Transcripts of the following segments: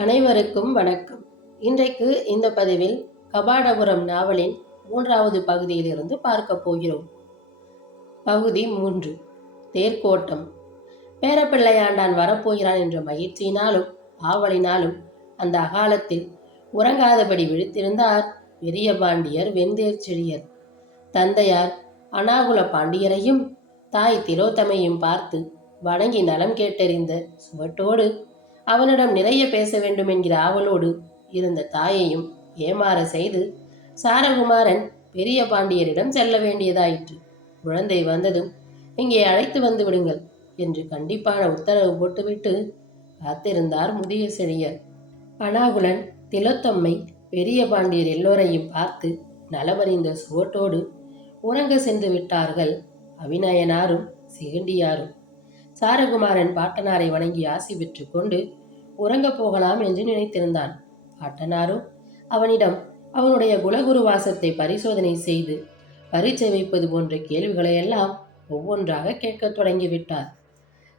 அனைவருக்கும் வணக்கம். இன்றைக்கு இந்த பதிவில் கபாடபுரம் நாவலின் 3வது பகுதியிலிருந்து பார்க்க போகிறோம். பகுதி 3, தேர்கோட்டம். பேரப்பிள்ளையாண்டான் வரப்போகிறான் என்ற மகிழ்ச்சியினாலும் ஆவலினாலும் அந்த அகாலத்தில் உறங்காதபடி விழித்திருந்தார் பெரிய பாண்டியர் வெந்தேர் செழியர். தந்தையார் அனாகுல பாண்டியரையும் தாய் திலோத்தமையும் பார்த்து வணங்கி நலம் கேட்டறிந்த சுவட்டோடு அவனிடம் நிறைய பேச வேண்டும் என்கிற ஆவலோடு இருந்த தாயையும் ஏமாற செய்து சாரகுமாரன் பெரிய பாண்டியரிடம் செல்ல வேண்டியதாயிற்று. குழந்தை வந்ததும் இங்கே அழைத்து வந்து விடுங்கள் என்று கண்டிப்பான உத்தரவு போட்டுவிட்டு காத்திருந்தார் முதிய செழியர். அனாகுலன், திலோத்தம்மை, பெரிய பாண்டியர் எல்லோரையும் பார்த்து நலவறிந்த சுவட்டோடு உறங்க சென்று விட்டார்கள் அவிநயனாரும் சிகண்டியாரும். சாரகுமாரன் பாட்டனாரை வணங்கி ஆசி பெற்று கொண்டு உறங்கப் போகலாம் என்று நினைத்திருந்தான். பாட்டனாரோ அவனிடம் அவனுடைய குலகுரு வாசத்தை பரிசோதனை செய்து பரீட்சை வைப்பது போன்ற கேள்விகளையெல்லாம் ஒவ்வொன்றாக கேட்கத் தொடங்கிவிட்டார்.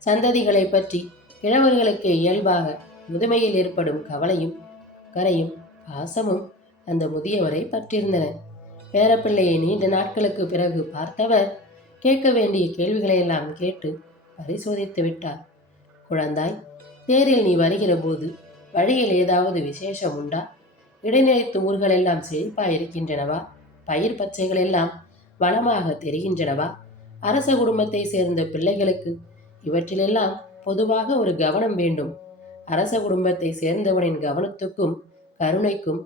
சந்ததிகளை பற்றி கிழவர்களுக்கு இயல்பாக முதுமையில் ஏற்படும் கவலையும் கரையும் பாசமும் அந்த முதியவரை பற்றியிருந்தன. பேரப்பிள்ளையை நீண்ட நாட்களுக்கு பிறகு பார்த்தவர் கேட்க வேண்டிய கேள்விகளையெல்லாம் கேட்டு பரிசோதித்து விட்டார். குழந்தாய், தேரில் நீ வருகிற போது வழியில் ஏதாவது விசேஷம் உண்டா? இடைநிலைத்து ஊர்களெல்லாம் செழிப்பாயிருக்கின்றனவா? பயிர் பச்சைகள் எல்லாம் வளமாக தெரிகின்றனவா? அரச குடும்பத்தை சேர்ந்த பிள்ளைகளுக்கு இவற்றிலெல்லாம் பொதுவாக ஒரு கவனம் வேண்டும். அரச குடும்பத்தை சேர்ந்தவனின் கவனத்துக்கும் கருணைக்கும்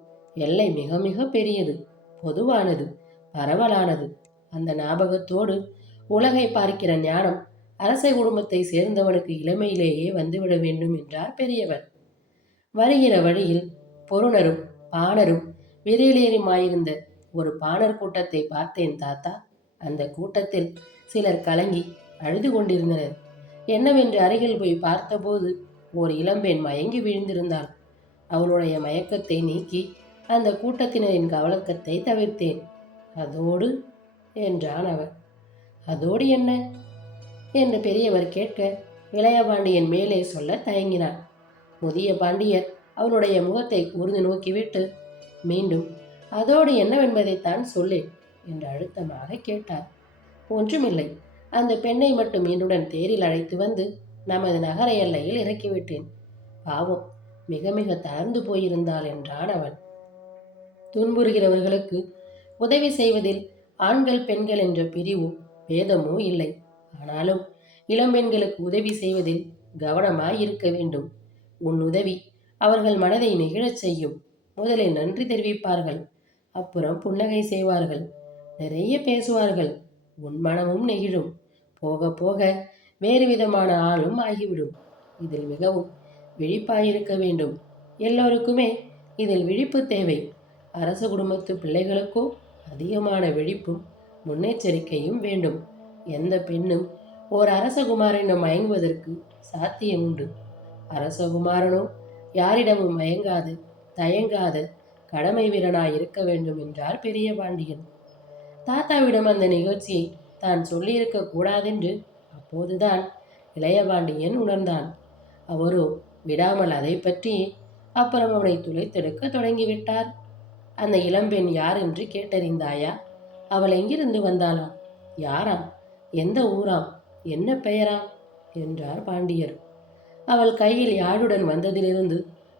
எல்லை மிக மிக பெரியது, பொதுவானது, பரவலானது. அந்த ஞாபகத்தோடு உலகை பார்க்கிற ஞானம் அரச குடும்பத்தை சேர்ந்தவனுக்கு இளமையிலேயே வந்துவிட வேண்டும் என்றார் பெரியவர். வருகிற வழியில் பொருணரும் பாணரும் விரையிலேறியுமாயிருந்த ஒரு பாணர் கூட்டத்தை பார்த்தேன் தாத்தா. அந்த கூட்டத்தில் சிலர் கலங்கி அழுது கொண்டிருந்தனர். என்னவென்று அருகில் போய் பார்த்தபோது ஓர் இளம்பெண் மயங்கி விழுந்திருந்தாள். அவளுடைய மயக்கத்தை நீக்கி அந்த கூட்டத்தினரின் கவலக்கத்தை தவிர்த்தேன். அதோடு என்றான் அவர். அதோடு என்ன என்று பெரியவர் கேட்க இளைய பாண்டியன் மேலே சொல்ல தயங்கினார். முதிய பாண்டியர் அவனுடைய முகத்தை கூர்ந்து நோக்கிவிட்டு மீண்டும் அதோடு என்னவென்பதைத்தான் சொல்லேன் என்று அழுத்தமாக கேட்டார். ஒன்றுமில்லை, அந்த பெண்ணை மட்டும் என்னுடன் தேரில் அழைத்து வந்து நமது நகர எல்லையில் இறக்கிவிட்டேன். பாவம், மிக மிக தளர்ந்து போயிருந்தாள் என்றான் அவன். துன்புறுகிறவர்களுக்கு உதவி செய்வதில் ஆண்கள் பெண்கள் என்ற பிரிவோ பேதமோ இல்லை. ஆனாலும் இளம்பெண்களுக்கு உதவி செய்வதில் கவனமாய் இருக்க வேண்டும். உன் உதவி அவர்கள் மனதை நெகிழச் செய்யும். முதலில் நன்றி தெரிவிப்பார்கள், அப்புறம் புன்னகை செய்வார்கள், நிறைய பேசுவார்கள். உன் மனமும் நெகிழும். போக போக வேறு விதமான ஆளும் ஆகிவிடும். இதில் மிகவும் விழிப்பாயிருக்க வேண்டும். எல்லோருக்குமே இதில் விழிப்பு தேவை. அரச குடும்பத்து பிள்ளைகளுக்கோ அதிகமான விழிப்பும் முன்னெச்சரிக்கையும் வேண்டும். எந்த பெண்ணும் ஓர் அரசகுமாரனிடம் மயங்குவதற்கு சாத்தியம் உண்டு. அரசகுமாரனோ யாரிடமும் மயங்காது தயங்காத கடமை வீரனாய் இருக்க வேண்டும் என்றார் பெரிய பாண்டியன். தாத்தாவிடம் அந்த நிகழ்ச்சியை தான் சொல்லியிருக்க கூடாதென்று அப்போதுதான் இளைய பாண்டியன் உணர்ந்தான். அவரோ விடாமல் அதை பற்றி அப்புறம் அவனை துளைத்தெடுக்க தொடங்கிவிட்டார். அந்த இளம்பெண் யார் என்று கேட்டறிந்தாயா? அவள் எங்கிருந்து வந்தாளாம்? யாராம்? எந்த ஊராம்? என்ன பெயராம் என்றார் பாண்டியர். அவள் கையில் யாழுடன் வந்ததிலிருந்து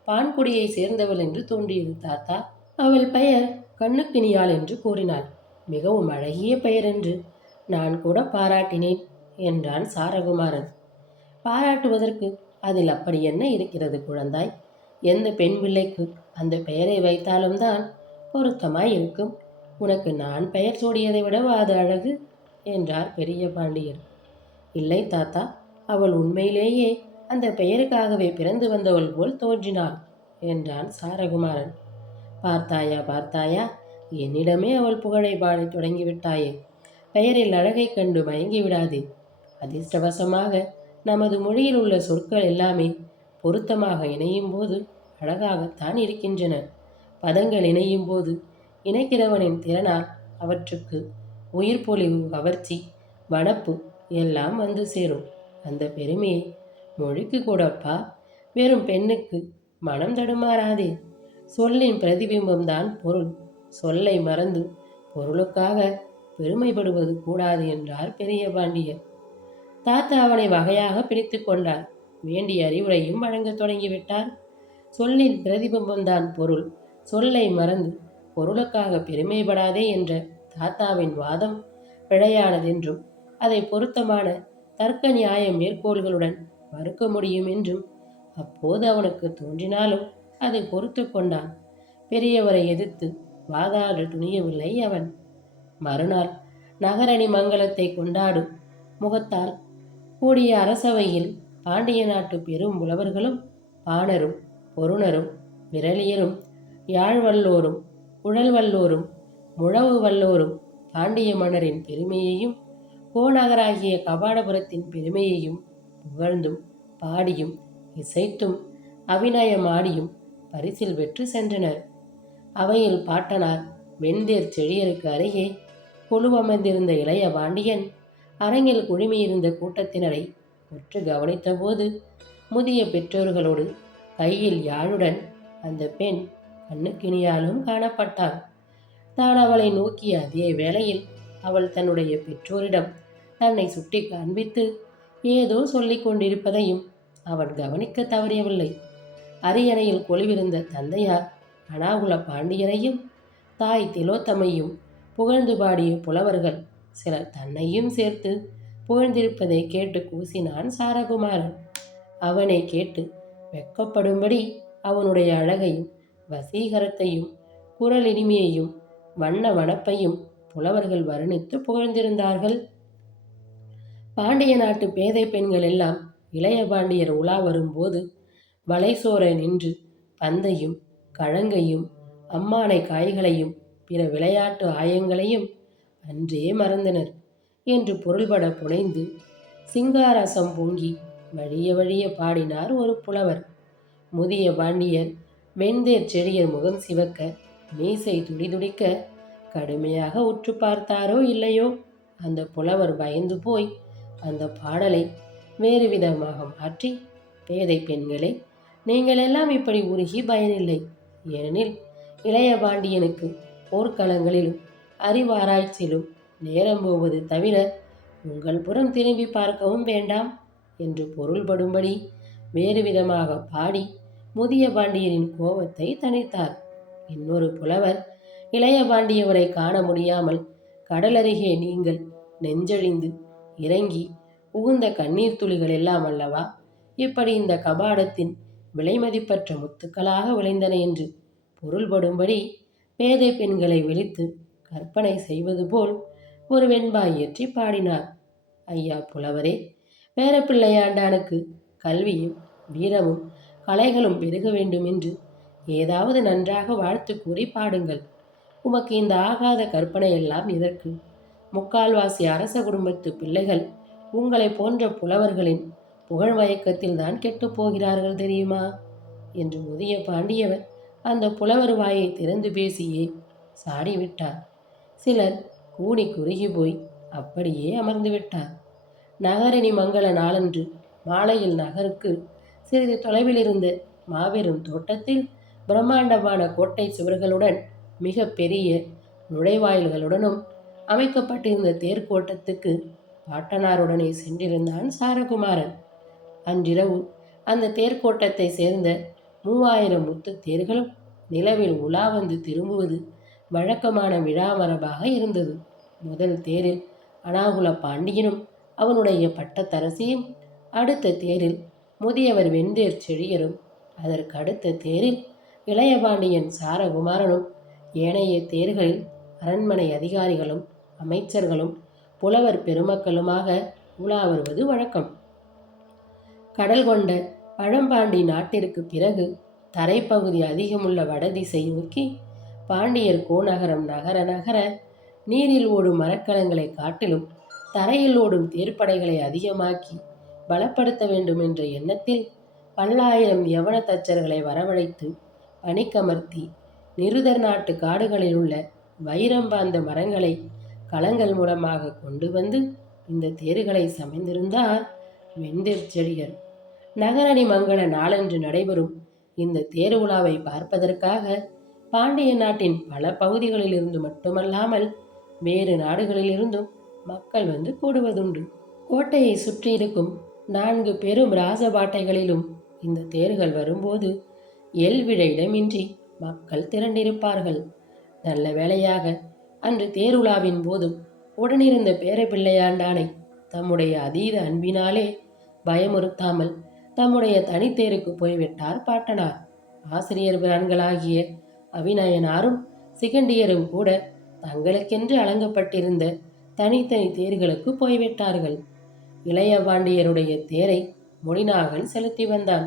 பான்குடியை சேர்ந்தவள் என்று தோன்றியது தாத்தா. அவள் பெயர் கண்ணுக்கினியாள் என்று கூறினாள். மிகவும் அழகிய பெயர் என்று நான் கூட பாராட்டினேன் என்றான் சாரகுமாரன். பாராட்டுவதற்கு அதில் அப்படி என்ன இருக்கிறது குழந்தாய்? எந்த பெண் பிள்ளைக்கு அந்த பெயரை வைத்தாலும் தான் பொருத்தமாய் இருக்கும். உனக்கு நான் பெயர் சூடியதை விடவா அது அழகு என்றார் பெரிய பாண்டியர். இல்லை தாத்தா, அவள் உண்மையிலேயே அந்த பெயருக்காகவே பிறந்து வந்தவள் போல் தோன்றினாள் என்றான் சாரகுமாரன். பார்த்தாயா பார்த்தாயா, என்னிடமே அவள் புகழை பாடி தொடங்கிவிட்டாயே. பெயரில் அழகை கண்டு மயங்கி விடாதே. அதிர்ஷ்டவசமாக நமது மொழியில் உள்ள சொற்கள் எல்லாமே பொருத்தமாக இணையும் போது அழகாகத்தான் இருக்கின்றன. பதங்கள் இணையும் போது இணைக்கிறவனின் திறனால் அவற்றுக்கு உயிர் பொலிவு, கவர்ச்சி, வனப்பு எல்லாம் வந்து சேரும். அந்த பெருமையை மொழிக்கு கூடப்பா, வெறும் பெண்ணுக்கு மனம் தடுமாறாதே. சொல்லின் பிரதிபிம்பம்தான் பொருள். சொல்லை மறந்து பொருளுக்காக பெருமைப்படுவது கூடாது என்றார் பெரிய பாண்டியர். தாத்தா அவனை வகையாக பிடித்து கொண்டார். வேண்டிய அறிவுரையும் வழங்கத் தொடங்கிவிட்டார். சொல்லின் பிரதிபிம்பம்தான் பொருள். சொல்லை மறந்து பொருளுக்காக பெருமைப்படாதே என்ற தாத்தாவின் வாதம் பிழையானதென்றும் அதை பொருத்தமான தர்க்க நியாய மேற்கோள்களுடன் மறுக்க முடியும் என்றும் அப்போது அவனுக்கு தோன்றினாலும் அதை பொறுத்து கொண்டான். பெரியவரை எதிர்த்து வாதாட துணியவில்லை அவன். மறுநாள் நகரணி மங்கலத்தை கொண்டாடும் முகத்தால் கூடிய அரசவையில் பாண்டிய நாட்டு பெரும் புலவர்களும் பாணரும் பொருணரும் விரலியரும் யாழ்வல்லோரும் குழல்வல்லோரும் முழவு வல்லோரும் பாண்டிய மன்னரின் பெருமையையும் கோநகராகிய கபாடபுரத்தின் பெருமையையும் புகழ்ந்தும் பாடியும் இசைத்தும் அபிநயமாடியும் பரிசில் பெற்று சென்றனர். அவையில் பாட்டனார் வெண்தேர் செழியருக்கு அருகே குழுவமர்ந்திருந்த இளைய பாண்டியன் அரங்கில் குழுமியிருந்த கூட்டத்தினரை உற்று கவனித்தபோது முதிய பெற்றோர்களோடு கையில் யாழுடன் அந்த பெண் கண்ணுக்கினியாலும் காணப்பட்டாள். தான் அவளை நோக்கிய அதே வேளையில் அவள் தன்னுடைய பெற்றோரிடம் தன்னை சுட்டி காண்பித்து ஏதோ சொல்லிக் கொண்டிருப்பதையும் அவன் கவனிக்க தவறியவில்லை. அரியணையில் கொலுவிருந்த தந்தையார் அனாகுல பாண்டியனையும் தாய் திலோத்தமையும் புகழ்ந்து பாடிய புலவர்கள் சிலர் தன்னையும் சேர்த்து புகழ்ந்திருப்பதை கேட்டு கூசினான் சாரகுமாரன். அவனை கேட்டு வெட்கப்படும்படி அவனுடைய அழகையும் வசீகரத்தையும் குரல் இனிமையையும் வண்ண வனப்பையும் புலவர்கள் வர்ணித்து புகழ்ந்திருந்தார்கள். பாண்டிய நாட்டு பேதை பெண்கள் எல்லாம் இளைய பாண்டியர் உலா வரும்போது வளைசோர நின்று பந்தையும் கழங்கையும் அம்மானை காய்களையும் பிற விளையாட்டு ஆயங்களையும் அன்றே மறந்தனர் என்று பொருள்பட புனைந்து சிங்காரசம் பொங்கி வழிய வழிய பாடினார் ஒரு புலவர். முதிய பாண்டியர் வெண்தேர் செழியர் முகம் சிவக்க மீசை துடிதுடிக்க கடுமையாக உற்று பார்த்தாரோ இல்லையோ அந்த புலவர் பயந்து போய் அந்த பாடலை வேறு விதமாக மாற்றி, பேதை பெண்களே, நீங்கள் எல்லாம் இப்படி உருகி பயனில்லை. ஏனெனில் இளைய பாண்டியனுக்கு போர்க்களங்களிலும் அறிவாராய்ச்சியிலும் நேரம் போவது தவிர உங்கள் புறம் திரும்பி பார்க்கவும் வேண்டாம் என்று பொருள்படும்படி வேறு விதமாக பாடி முதிய பாண்டியரின் கோபத்தை தணித்தார். இன்னொரு புலவர் இளைய பாண்டியவரை காண முடியாமல் கடலருகே நீங்கள் நெஞ்சழிந்து இறங்கி உகுந்த கண்ணீர் துளிகள் எல்லாம் அல்லவா இப்படி இந்த கபாடத்தின் விலைமதிப்பற்ற முத்துக்களாக விளைந்தன என்று பொருள்படும்படி பேதை பெண்களை விழித்து கற்பனை செய்வது போல் ஒரு வெண்பாய் ஏற்றி பாடினார். ஐயா புலவரே, பேரப்பிள்ளையாண்டானுக்கு கல்வியும் வீரமும் கலைகளும் பெருக வேண்டும் என்று ஏதாவது நன்றாக வாழ்த்து கூறி பாடுங்கள். உமக்கு இந்த ஆகாத கற்பனை எல்லாம் இதற்கு? முக்கால்வாசி அரச குடும்பத்து பிள்ளைகள் உங்களை போன்ற புலவர்களின் புகழ் மயக்கத்தில் தான் கெட்டுப் போகிறார்கள் தெரியுமா என்று முதிய பாண்டியவர் அந்த புலவர் வாயை திறந்து பேசியே சாடிவிட்டார். சிலர் கூனி குறுகி போய் அப்படியே அமர்ந்து விட்டார். நகரணி மங்கள நாளன்று மாலையில் நகருக்கு சிறிது தொலைவில் இருந்த மாபெரும் தோட்டத்தில் பிரம்மாண்டமான கோட்டை சுவர்களுடன் மிக பெரிய நுழைவாயில்களுடனும் அமைக்கப்பட்டிருந்த தேர்கோட்டத்துக்கு பாட்டனாருடனே சென்றிருந்தான் சாரகுமாரன். அன்றிரவு அந்த தேர்கோட்டத்தை சேர்ந்த 3000 முத்து தேர்களும் நிலவில் உலா வந்து திரும்புவது வழக்கமான விழா மரபாக இருந்தது. முதல் தேரில் அனாகுல பாண்டியனும் அவனுடைய பட்டத்தரசியும், அடுத்த தேரில் முதியவர் வெண்தேர் செழியரும், அதற்கு அடுத்த தேரில் இளைய பாண்டியன் சாரகுமாரனும், ஏனைய தேர்களில் அரண்மனை அதிகாரிகளும் அமைச்சர்களும் புலவர் பெருமக்களுமாக உலா வருவது வழக்கம். கடல் கொண்ட பழம்பாண்டி நாட்டிற்கு பிறகு தரைப்பகுதி அதிகமுள்ள வடதிசை நோக்கி பாண்டியர் கோநகரம் நகர நகர நீரில் ஓடும் மரக்கலங்களை காட்டிலும் தரையில் ஓடும் தேர்ப்படைகளை அதிகமாக்கி பலப்படுத்த வேண்டும் என்ற எண்ணத்தில் பல்லாயிரம் யவன தச்சர்களை வரவழைத்து பணிக்கமர்த்தி நிருதர் நாட்டு காடுகளில் உள்ள வைரம்பாந்த மரங்களை களங்கள் மூலமாக கொண்டு வந்து இந்த தேர்களை சமைந்திருந்தார் வெண்தேர் செழியர். நகரணி மங்கள நாளன்று நடைபெறும் இந்த தேர் உலாவை பார்ப்பதற்காக பாண்டிய நாட்டின் பல பகுதிகளில் இருந்து மட்டுமல்லாமல் வேறு நாடுகளிலிருந்தும் மக்கள் வந்து கூடுவதுண்டு. கோட்டையை சுற்றியிருக்கும் 4 பெரும் ராசபாட்டைகளிலும் இந்த தேர்கள் வரும்போது எல்விட இடமின்றி மக்கள் திரண்டிருப்பார்கள். நல்ல வேளையாக அன்று தேருலாவின் போதும் உடனிருந்த பேரப்பிள்ளையாண்டானை தம்முடைய அதீத அன்பினாலே பயமுறுத்தாமல் தம்முடைய தனித்தேருக்கு போய்விட்டார் பாட்டனார். ஆசிரியர் பிரான்களாகிய அவிநயனாரும் சிகண்டியரும் கூட தங்களுக்கென்று அலங்கப்பட்டிருந்த தனித்தனி தேர்களுக்கு போய்விட்டார்கள். இளைய பாண்டியருடைய தேரை மொழிநாகன் செலுத்தி வந்தான்.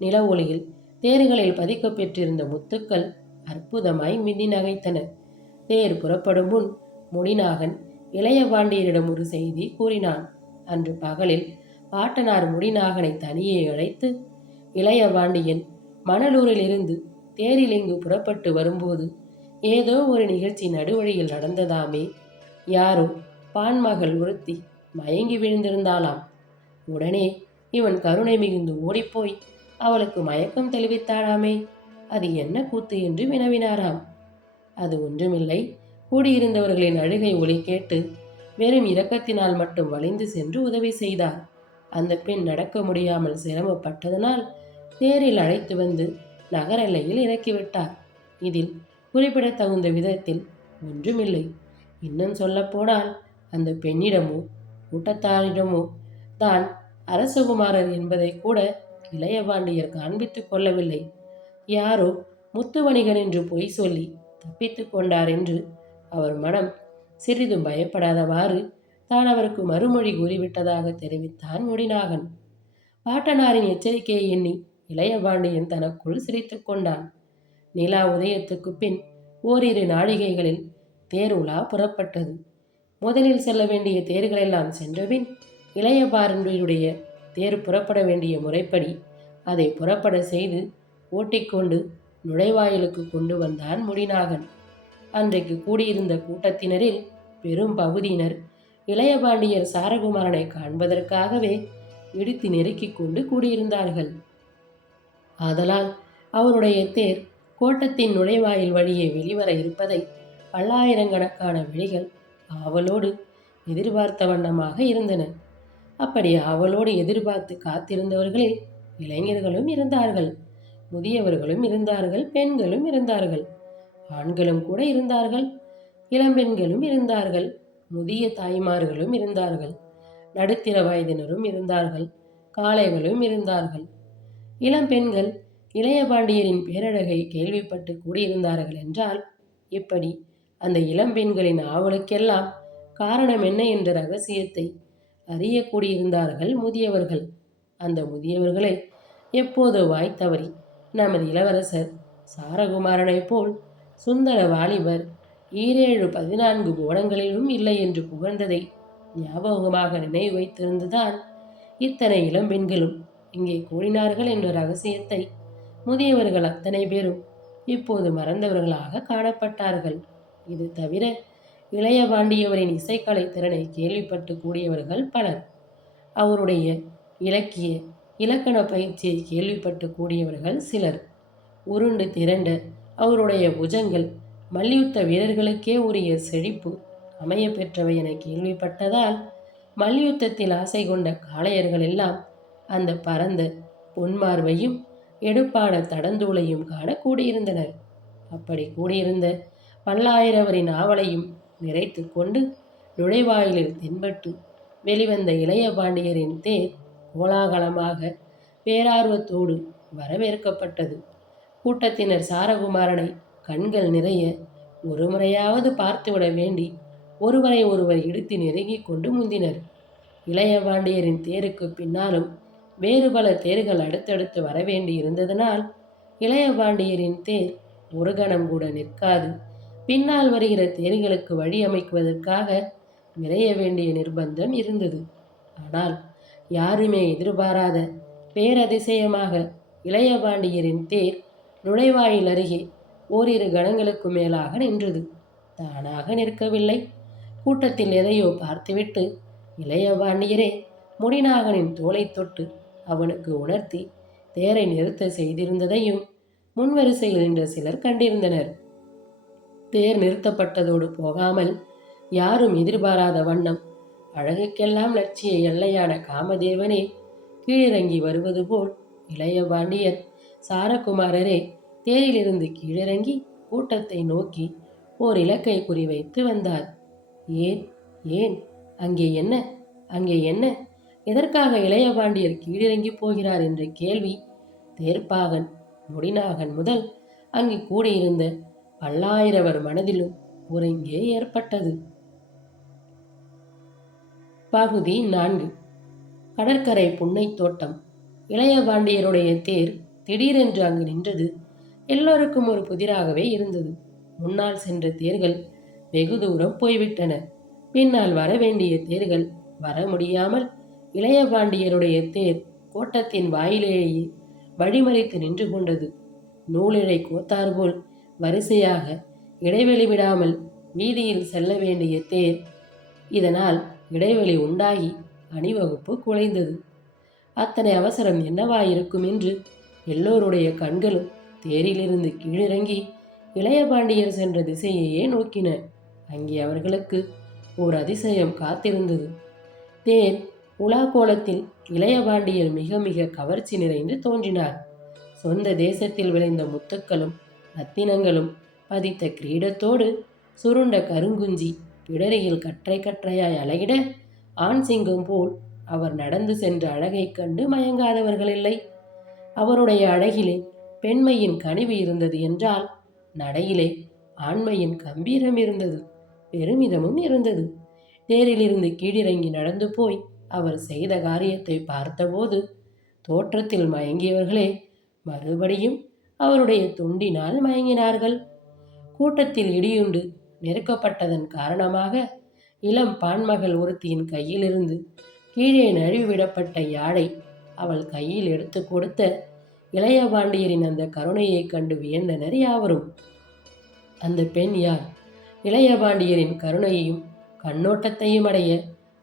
நில ஒளியில் தேர்களில் பதிக்கப்பெற்றிருந்த முத்துக்கள் அற்புதமாய் மின்னி நகைத்தன. தேர் புறப்படும் முன் முடிநாகன் இளைய பாண்டியரிடம் ஒரு செய்தி கூறினான். அன்று பகலில் பாட்டனார் முடிநாகனை தனியே அழைத்து, இளைய பாண்டியன் மணலூரில் இருந்து தேரில் இங்கு புறப்பட்டு வரும்போது ஏதோ ஒரு நிகழ்ச்சி நடுவழியில் நடந்ததாமே. யாரோ பான்மகள் ஒருத்தி மயங்கி விழுந்திருந்தாளாம். உடனே இவன் கருணை மிகுந்து ஓடிப்போய் அவளுக்கு மயக்கம் தெளிவித்தானாமே. அது என்ன கூத்து என்று வினவினாராம். அது ஒன்றுமில்லை, கூடியிருந்தவர்களின் அழுகை ஒலி கேட்டு வெறும் இரக்கத்தினால் மட்டும் வளைந்து சென்று உதவி செய்தார். அந்த பெண் நடக்க முடியாமல் சிரமப்பட்டதனால் தேரில் அழைத்து வந்து நகர எல்லையில் இறக்கிவிட்டார். இதில் குறிப்பிடத்தகுந்த விதத்தில் ஒன்றுமில்லை. இன்னும் சொல்லப்போனால் அந்த பெண்ணிடமோ கூட்டத்தாரிடமோ தான் அரசகுமாரர் என்பதை கூட இளையபாண்டியர் காண்பித்துக் கொள்ளவில்லை. யாரோ முத்துவணிகன் என்று பொய் சொல்லி தப்பித்து கொண்டார் என்று அவர் மனம் சிறிதும் பயப்படாதவாறு தான் அவருக்கு மறுமொழி கூறிவிட்டதாக தெரிவித்தான் முடிநாகன். பாட்டனாரின் எச்சரிக்கையை எண்ணி இளையபாண்டியன் தனக்குள் சிரித்து கொண்டான். நிலா உதயத்துக்கு பின் ஓரிரு நாழிகைகளில் தேர் உலா புறப்பட்டது. முதலில் செல்ல வேண்டிய தேர்களெல்லாம் சென்றபின் இளையபாண்டியருடைய தேர் புறப்பட வேண்டிய முறைப்படி அதை புறப்பட செய்து ஓட்டிக்கொண்டு நுழைவாயிலுக்கு கொண்டு வந்தான் முடிநாகன். அன்றைக்கு கூடியிருந்த கூட்டத்தினரில் பெரும் பகுதியினர் இளையபாண்டியர் சாரகுமாரனை காண்பதற்காகவே இடித்து நெருக்கிக் கொண்டு கூடியிருந்தார்கள். ஆதலால் அவருடைய தேர் கோட்டத்தின் நுழைவாயில் வழியே வெளிவர இருப்பதை பல்லாயிரக்கணக்கான விழிகள் ஆவலோடு எதிர்பார்த்த வண்ணமாக இருந்தன. அப்படி ஆவலோடு எதிர்பார்த்து காத்திருந்தவர்களில் இளைஞர்களும் இருந்தார்கள், முதியவர்களும் இருந்தார்கள், பெண்களும் இருந்தார்கள், ஆண்களும் கூட இருந்தார்கள், இளம்பெண்களும் இருந்தார்கள், முதிய தாய்மார்களும் இருந்தார்கள், நடுத்தர வயதினரும் இருந்தார்கள், காளைகளும் இருந்தார்கள். இளம்பெண்கள் இளையபாண்டியரின் பேரழகை கேள்விப்பட்டு கூடியிருந்தார்கள் என்றால் இப்படி அந்த இளம்பெண்களின் ஆவலுக்கெல்லாம் காரணம் என்ன என்ற ரகசியத்தை அறிய கூடியிருந்தார்கள் முதியவர்கள். அந்த முதியவர்களை எப்போது வாய்த்தவறி நமது இளவரசர் சாரகுமாரனைப் போல் சுந்தர வாலிபர் 14 கோணங்களிலும் இல்லை என்று புகழ்ந்ததை ஞாபகமாக நினைவு வைத்திருந்துதான் இத்தனை இளம்பெண்களும் இங்கே கூடினார்கள் என்ற ரகசியத்தை முதியவர்கள் அத்தனை பேரும் இப்போது மறந்தவர்களாக காணப்பட்டார்கள். இது தவிர இளையபாண்டியவரின் இசைக்கலை திறனை கேள்விப்பட்டு கூடியவர்கள் பலர். அவருடைய இலக்கிய இலக்கண பயிற்சியை கேள்விப்பட்டு கூடியவர்கள் சிலர். உருண்டு திரண்ட அவருடைய புஜங்கள் மல்யுத்த வீரர்களுக்கே உரிய செழிப்பு அமைய பெற்றவை என கேள்விப்பட்டதால் மல்யுத்தத்தில் ஆசை கொண்ட காளையர்கள் எல்லாம் அந்த பரந்த பொன்மார்பையும் எடுப்பான தடந்தூளையும் காண கூடியிருந்தனர். அப்படி கூடியிருந்த பல்லாயிரவரின் ஆவலையும் நிறைத்து கொண்டு நுழைவாயிலில் தென்பட்டு வெளிவந்த இளைய பாண்டியரின் தேர் கோலாகலமாக பேரார்வத்தோடு வரவேற்கப்பட்டது. கூட்டத்தினர் சாரகுமாரனை கண்கள் நிறைய ஒரு முறையாவது பார்த்துவிட வேண்டி ஒருவரை ஒருவர் இழுத்து நெருங்கி கொண்டு முந்தினர். இளைய பாண்டியரின் தேருக்கு பின்னாலும் வேறு பல தேர்கள் அடுத்தடுத்து வரவேண்டி இருந்ததனால் இளைய பாண்டியரின் தேர் ஒரு கணம் கூட நிற்காது பின்னால் வருகிற தேர்களுக்கு வழி அமைக்குவதற்காக விரைய வேண்டிய நிர்பந்தம் இருந்தது. ஆனால் யாருமே எதிர்பாராத பேரதிசயமாக இளைய பாண்டியரின் தேர் நுழைவாயில் அருகே ஓரிரு கணங்களுக்கு மேலாக நின்றது. தானாக நிற்கவில்லை. கூட்டத்தில் எதையோ பார்த்துவிட்டு இளைய பாண்டியரே முடிநாகனின் தோலை தொட்டு அவனுக்கு உணர்த்தி தேரை நிறுத்த செய்திருந்ததையும் முன்வரிசையில் நின்ற சிலர் கண்டிருந்தனர். தேர் நிறுத்தப்பட்டதோடு போகாமல் யாரும் எதிர்பாராத வண்ணம் அழகுக்கெல்லாம் லட்சிய எல்லையான காமதேவனே கீழிறங்கி வருவது போல் இளைய பாண்டியர் சாரகுமாரரே தேரிலிருந்து கீழிறங்கி கூட்டத்தை நோக்கி ஓர் இலக்கை குறிவைத்து வந்தார். ஏன் ஏன் அங்கே என்ன அங்கே என்ன எதற்காக இளைய பாண்டியர் கீழிறங்கி போகிறார் என்ற கேள்வி தேர்ப்பாகன் முடிநாகன் முதல் அங்கு கூடியிருந்த பல்லாயிரவர் மனதிலும் ஒருங்கே ஏற்பட்டது. பகுதி 4. கடற்கரை புன்னை தோட்டம். இளைய பாண்டியருடைய தேர் திடீரென்று அங்கு நின்றது எல்லோருக்கும் ஒரு புதிராகவே இருந்தது. முன்னால் சென்ற தேர்கள் வெகு தூரம் போய்விட்டன. பின்னால் வர வேண்டிய தேர்கள் வர முடியாமல் இளைய பாண்டியருடைய தேர் கோட்டத்தின் வாயிலேயே வழிமறித்து நின்று கொண்டது. நூலிழை கோத்தார்போல் வரிசையாக இடைவெளி விடாமல் வீதியில் செல்ல வேண்டிய தேர். இதனால் இடைவெளி உண்டாகி அணிவகுப்பு குலைந்தது. அத்தனை அவசரம் என்னவாயிருக்கும் என்று எல்லோருடைய கண்களும் தேரிலிருந்து கீழிறங்கி இளைய பாண்டியர் சென்ற திசையையே நோக்கின. அங்கே அவர்களுக்கு ஓர் அதிசயம் காத்திருந்தது. தேர் உலா கோலத்தில் இளைய பாண்டியர் மிக மிக கவர்ச்சி நிறைந்து தோன்றினார். சொந்த தேசத்தில் விளைந்த முத்துக்களும் ரத்தினங்களும் பதித்த கிரீடத்தோடு சுருண்ட கருங்குஞ்சி பிடரியில் கற்றை கற்றையாய் அழகிட ஆண் சிங்கம் போல் அவர் நடந்து சென்ற அழகைக் கண்டு மயங்காதவர்கள் இல்லை. அவருடைய அழகிலே பெண்மையின் கனிவு இருந்தது என்றால் நடையிலே ஆண்மையின் கம்பீரம் இருந்தது, பெருமிதமும் இருந்தது. தேரிலிருந்து கீழிறங்கி நடந்து போய் அவர் செய்த காரியத்தை பார்த்தபோது தோற்றத்தில் மயங்கியவர்களே மறுபடியும் அவருடைய துண்டினால் மயங்கினார்கள். கூட்டத்தில் இடியுண்டு நெருக்கப்பட்டதன் காரணமாக இளம் பான்மகள் ஒருத்தியின் கையிலிருந்து கீழே நழுவிவிடப்பட்ட யாழை அவள் கையில் எடுத்து கொடுத்த இளைய பாண்டியரின் அந்த கருணையை கண்டு வியந்தனர் யாவரும். அந்த பெண் யார்? இளைய பாண்டியரின் கருணையையும் கண்ணோட்டத்தையும் அடைய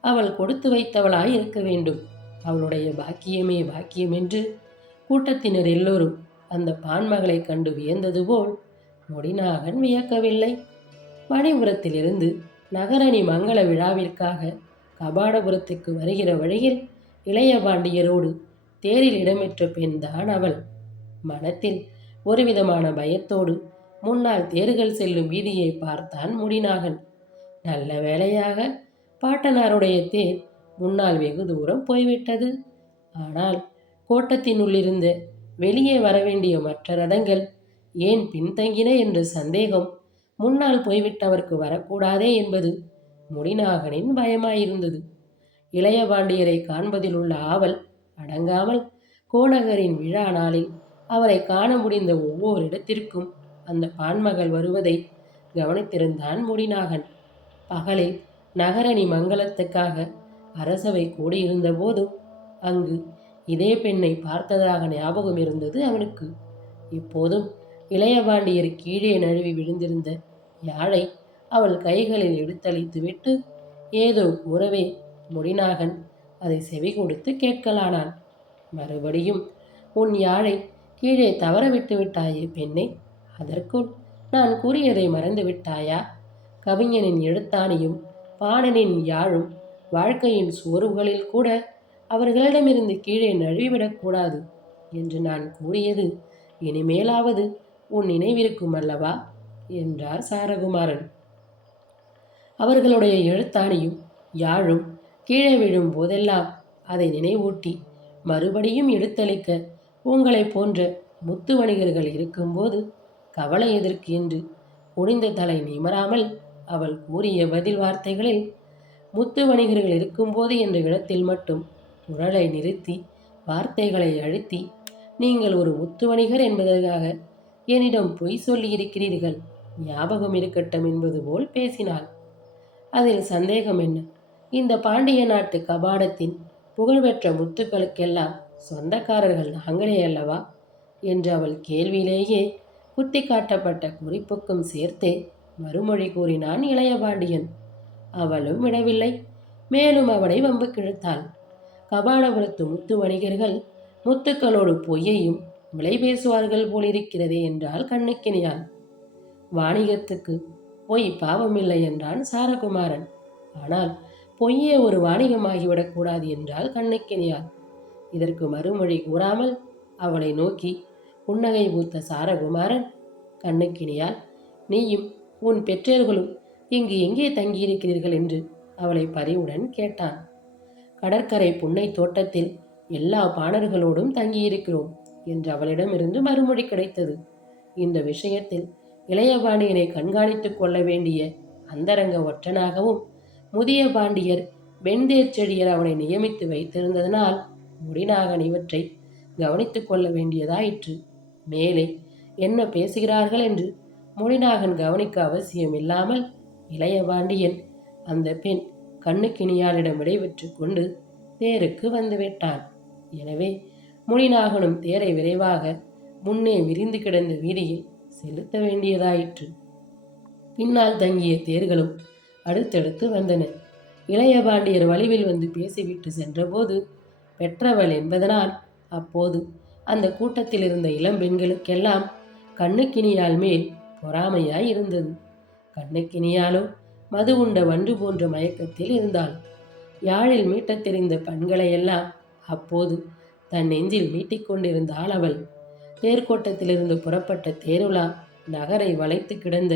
அவள் கொடுத்து வைத்தவளாய் இருக்க வேண்டும். அவளுடைய பாக்கியமே பாக்கியம் என்று கூட்டத்தினர் எல்லோரும் அந்த பான்மகளை கண்டு வியந்தது போல் முடிநாகன் வியக்கவில்லை. மணிபுரத்திலிருந்து நகரணி மங்கள விழாவிற்காக கபாடபுரத்துக்கு வருகிற வழியில் இளைய பாண்டியரோடு தேரில் இடம்பெற்ற பெண்தான் அவள். மனத்தில் ஒருவிதமான பயத்தோடு முன்னால் தேர்கள் செல்லும் வீதியை பார்த்தான் முடிநாகன். நல்ல வேளையாக பாட்டனாருடைய தேர் முன்னால் வெகு தூரம் போய்விட்டது. ஆனால் கோட்டத்தினுள்ளிருந்த வெளியே வரவேண்டிய மற்ற ரதங்கள் ஏன் பின்தங்கின என்ற சந்தேகம் முன்னால் போய்விட்டவர்க்கு வரக்கூடாதே என்பது முடிநாகனின் பயமாயிருந்தது. இளைய பாண்டியரை காண்பதில் உள்ள ஆவல் அடங்காமல் கோநகரின் விழா நாளில் அவரை காண முடிந்த ஒவ்வொரு இடத்திற்கும் அந்த பான்மகள் வருவதை கவனித்திருந்தான் முடிநாகன். பகலில் நகரணி மங்களத்துக்காக அரசவை கூடியிருந்த போதும் அங்கு இதே பெண்ணை பார்த்ததாக ஞாபகம் இருந்தது அவனுக்கு. இப்போதும் இளையபாண்டியர் கீழே நழுவி விழுந்திருந்த யாழை அவள் கைகளில் எடுத்தளித்துவிட்டு ஏதோ கூறவே முடிநாகன் அதை செவி கொடுத்து கேட்கலானான். மறுபடியும் உன் யாழை கீழே தவற விட்டு விட்டாயே பெண்ணே, அதற்குள் நான் கூறியதை மறந்து விட்டாயா? கவிஞனின் எழுத்தாணியும் பாணனின் யாழும் வாழ்க்கையின் சோர்வுகளில் கூட அவர்களிடமிருந்து கீழே நழுவிவிடக்கூடாது என்று நான் கூறியது இனிமேலாவது உன் நினைவிருக்கும் அல்லவா என்றார் சாரகுமாரன். அவர்களுடைய எழுத்தாணியும் யாழும் கீழே விழும் போதெல்லாம் அதை நினைவூட்டி மறுபடியும் எடுத்தளிக்க உங்களை போன்ற முத்து வணிகர்கள் இருக்கும்போது கவலை எதற்கு என்று குனிந்த தலை நிமராமல் அவள் கூறிய பதில் வார்த்தைகளில் முத்து வணிகர்கள் இருக்கும்போது என்ற இடத்தில் மட்டும் குரலை நிறுத்தி வார்த்தைகளை அழுத்தி நீங்கள் ஒரு முத்து வணிகர் என்பதற்காக என்னிடம் பொய் சொல்லியிருக்கிறீர்கள், ஞாபகம் இருக்கட்டும் என்பது போல் பேசினாள். அதில் சந்தேகம் என்ன? இந்த பாண்டிய நாட்டு கபாடத்தின் புகழ்பெற்ற முத்துக்களுக்கெல்லாம் சொந்தக்காரர்கள் நாங்களே அல்லவா என்று அவள் கேள்வியிலேயே குத்தி காட்டப்பட்ட குறிப்புக்கும் சேர்த்தே மறுமொழி கூறினான் இளையபாண்டியன். அவளும் விடவில்லை, மேலும் அவனை வம்பு கிழத்தாள். கபாடபுரத்து முத்து வணிகர்கள் முத்துக்களோடு பொய்யையும் விலை பேசுவார்கள் போலிருக்கிறதே என்றாள் கண்ணுக்கினியாள். வாணிகத்துக்கு பொய் பாவமில்லை என்றான் சாரகுமாரன். ஆனால் பொய்யே ஒரு வாணிகமாகிவிடக்கூடாது என்றால் கண்ணுக்கினியாள். இதற்கு மறுமொழி கூறாமல் அவளை நோக்கி புன்னகை பூத்த சாரகுமாரன், கண்ணுக்கினியாள், நீயும் உன் பெற்றோர்களும் இங்கு எங்கே தங்கியிருக்கிறீர்கள் என்று அவளை பரிவுடன் கேட்டான். கடற்கரை புன்னை தோட்டத்தில் எல்லா பாணர்களோடும் தங்கியிருக்கிறோம் என்று அவளிடமிருந்து மறுமொழி கிடைத்தது. இந்த விஷயத்தில் இளைய பாண்டியனை கண்காணித்துக் கொள்ள வேண்டிய அந்தரங்க ஒற்றனாகவும் முதிய பாண்டியர் வெண்தேர் செழியர் அவனை நியமித்து வைத்திருந்ததனால் முடிநாகன் இவற்றை கவனித்துக் கொள்ள வேண்டியதாயிற்று. மேலே என்ன பேசுகிறார்கள் என்று முடிநாகன் கவனிக்க அவசியம் இல்லாமல் இளைய பாண்டியன் அந்த பெண் கண்ணுக்கினியாளிடம் விடைபெற்று கொண்டு தேருக்கு வந்துவிட்டான். எனவே முடிநாகனும் தேரை விரைவாக முன்னே விரிந்து கிடந்த வீதியில் செலுத்த வேண்டியதாயிற்று. பின்னால் தங்கிய தேர்களும் அடுத்தடுத்து வந்தன. இளைய பாண்டியர் வலிவில் வந்து பேசிவிட்டு சென்றபோது பெற்றவள் என்பதனால் அப்போது அந்த கூட்டத்தில் இருந்த இளம்பெண்களுக்கெல்லாம் கண்ணுக்கினியால் மேல் பொறாமையாய் இருந்தது. கண்ணுக்கினியாலோ மது உண்ட வண்டு போன்ற மயக்கத்தில் இருந்தாள். யாழில் மீட்டத் தெரிந்த பண்களையெல்லாம் அப்போது தன் நெஞ்சில் மீட்டிக்கொண்டிருந்தாள் அவள். தேர்கோட்டத்திலிருந்து புறப்பட்ட தேருலா நகரை வளைத்து கிடந்த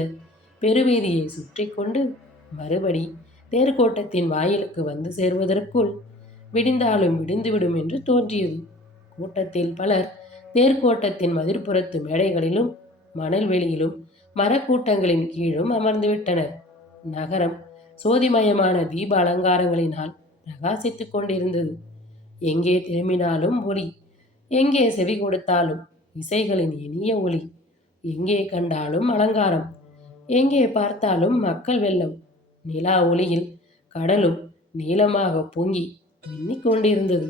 பெருவீதியை சுற்றி கொண்டு மறுபடி தேர்கோட்டத்தின் வாயிலுக்கு வந்து சேர்வதற்குள் விடிந்தாலும் விடிந்துவிடும் என்று தோன்றியது. கூட்டத்தில் பலர் தேர்கோட்டத்தின் மதிர்புறத்து மேடைகளிலும் மணல் வெளியிலும் மரக்கூட்டங்களின் கீழும் அமர்ந்துவிட்டனர். நகரம் சோதிமயமான தீப அலங்காரங்களினால் பிரகாசித்துக் கொண்டிருந்தது. எங்கே திரும்பினாலும் ஒளி, எங்கே செவி கொடுத்தாலும் இசைகளின் இனிய ஒளி, எங்கே கண்டாலும் அலங்காரம், எங்கே பார்த்தாலும் மக்கள் வெள்ளம். நிலா ஒளியில் கடலும் நீளமாக பொங்கி மின்னிக் கொண்டிருந்தது.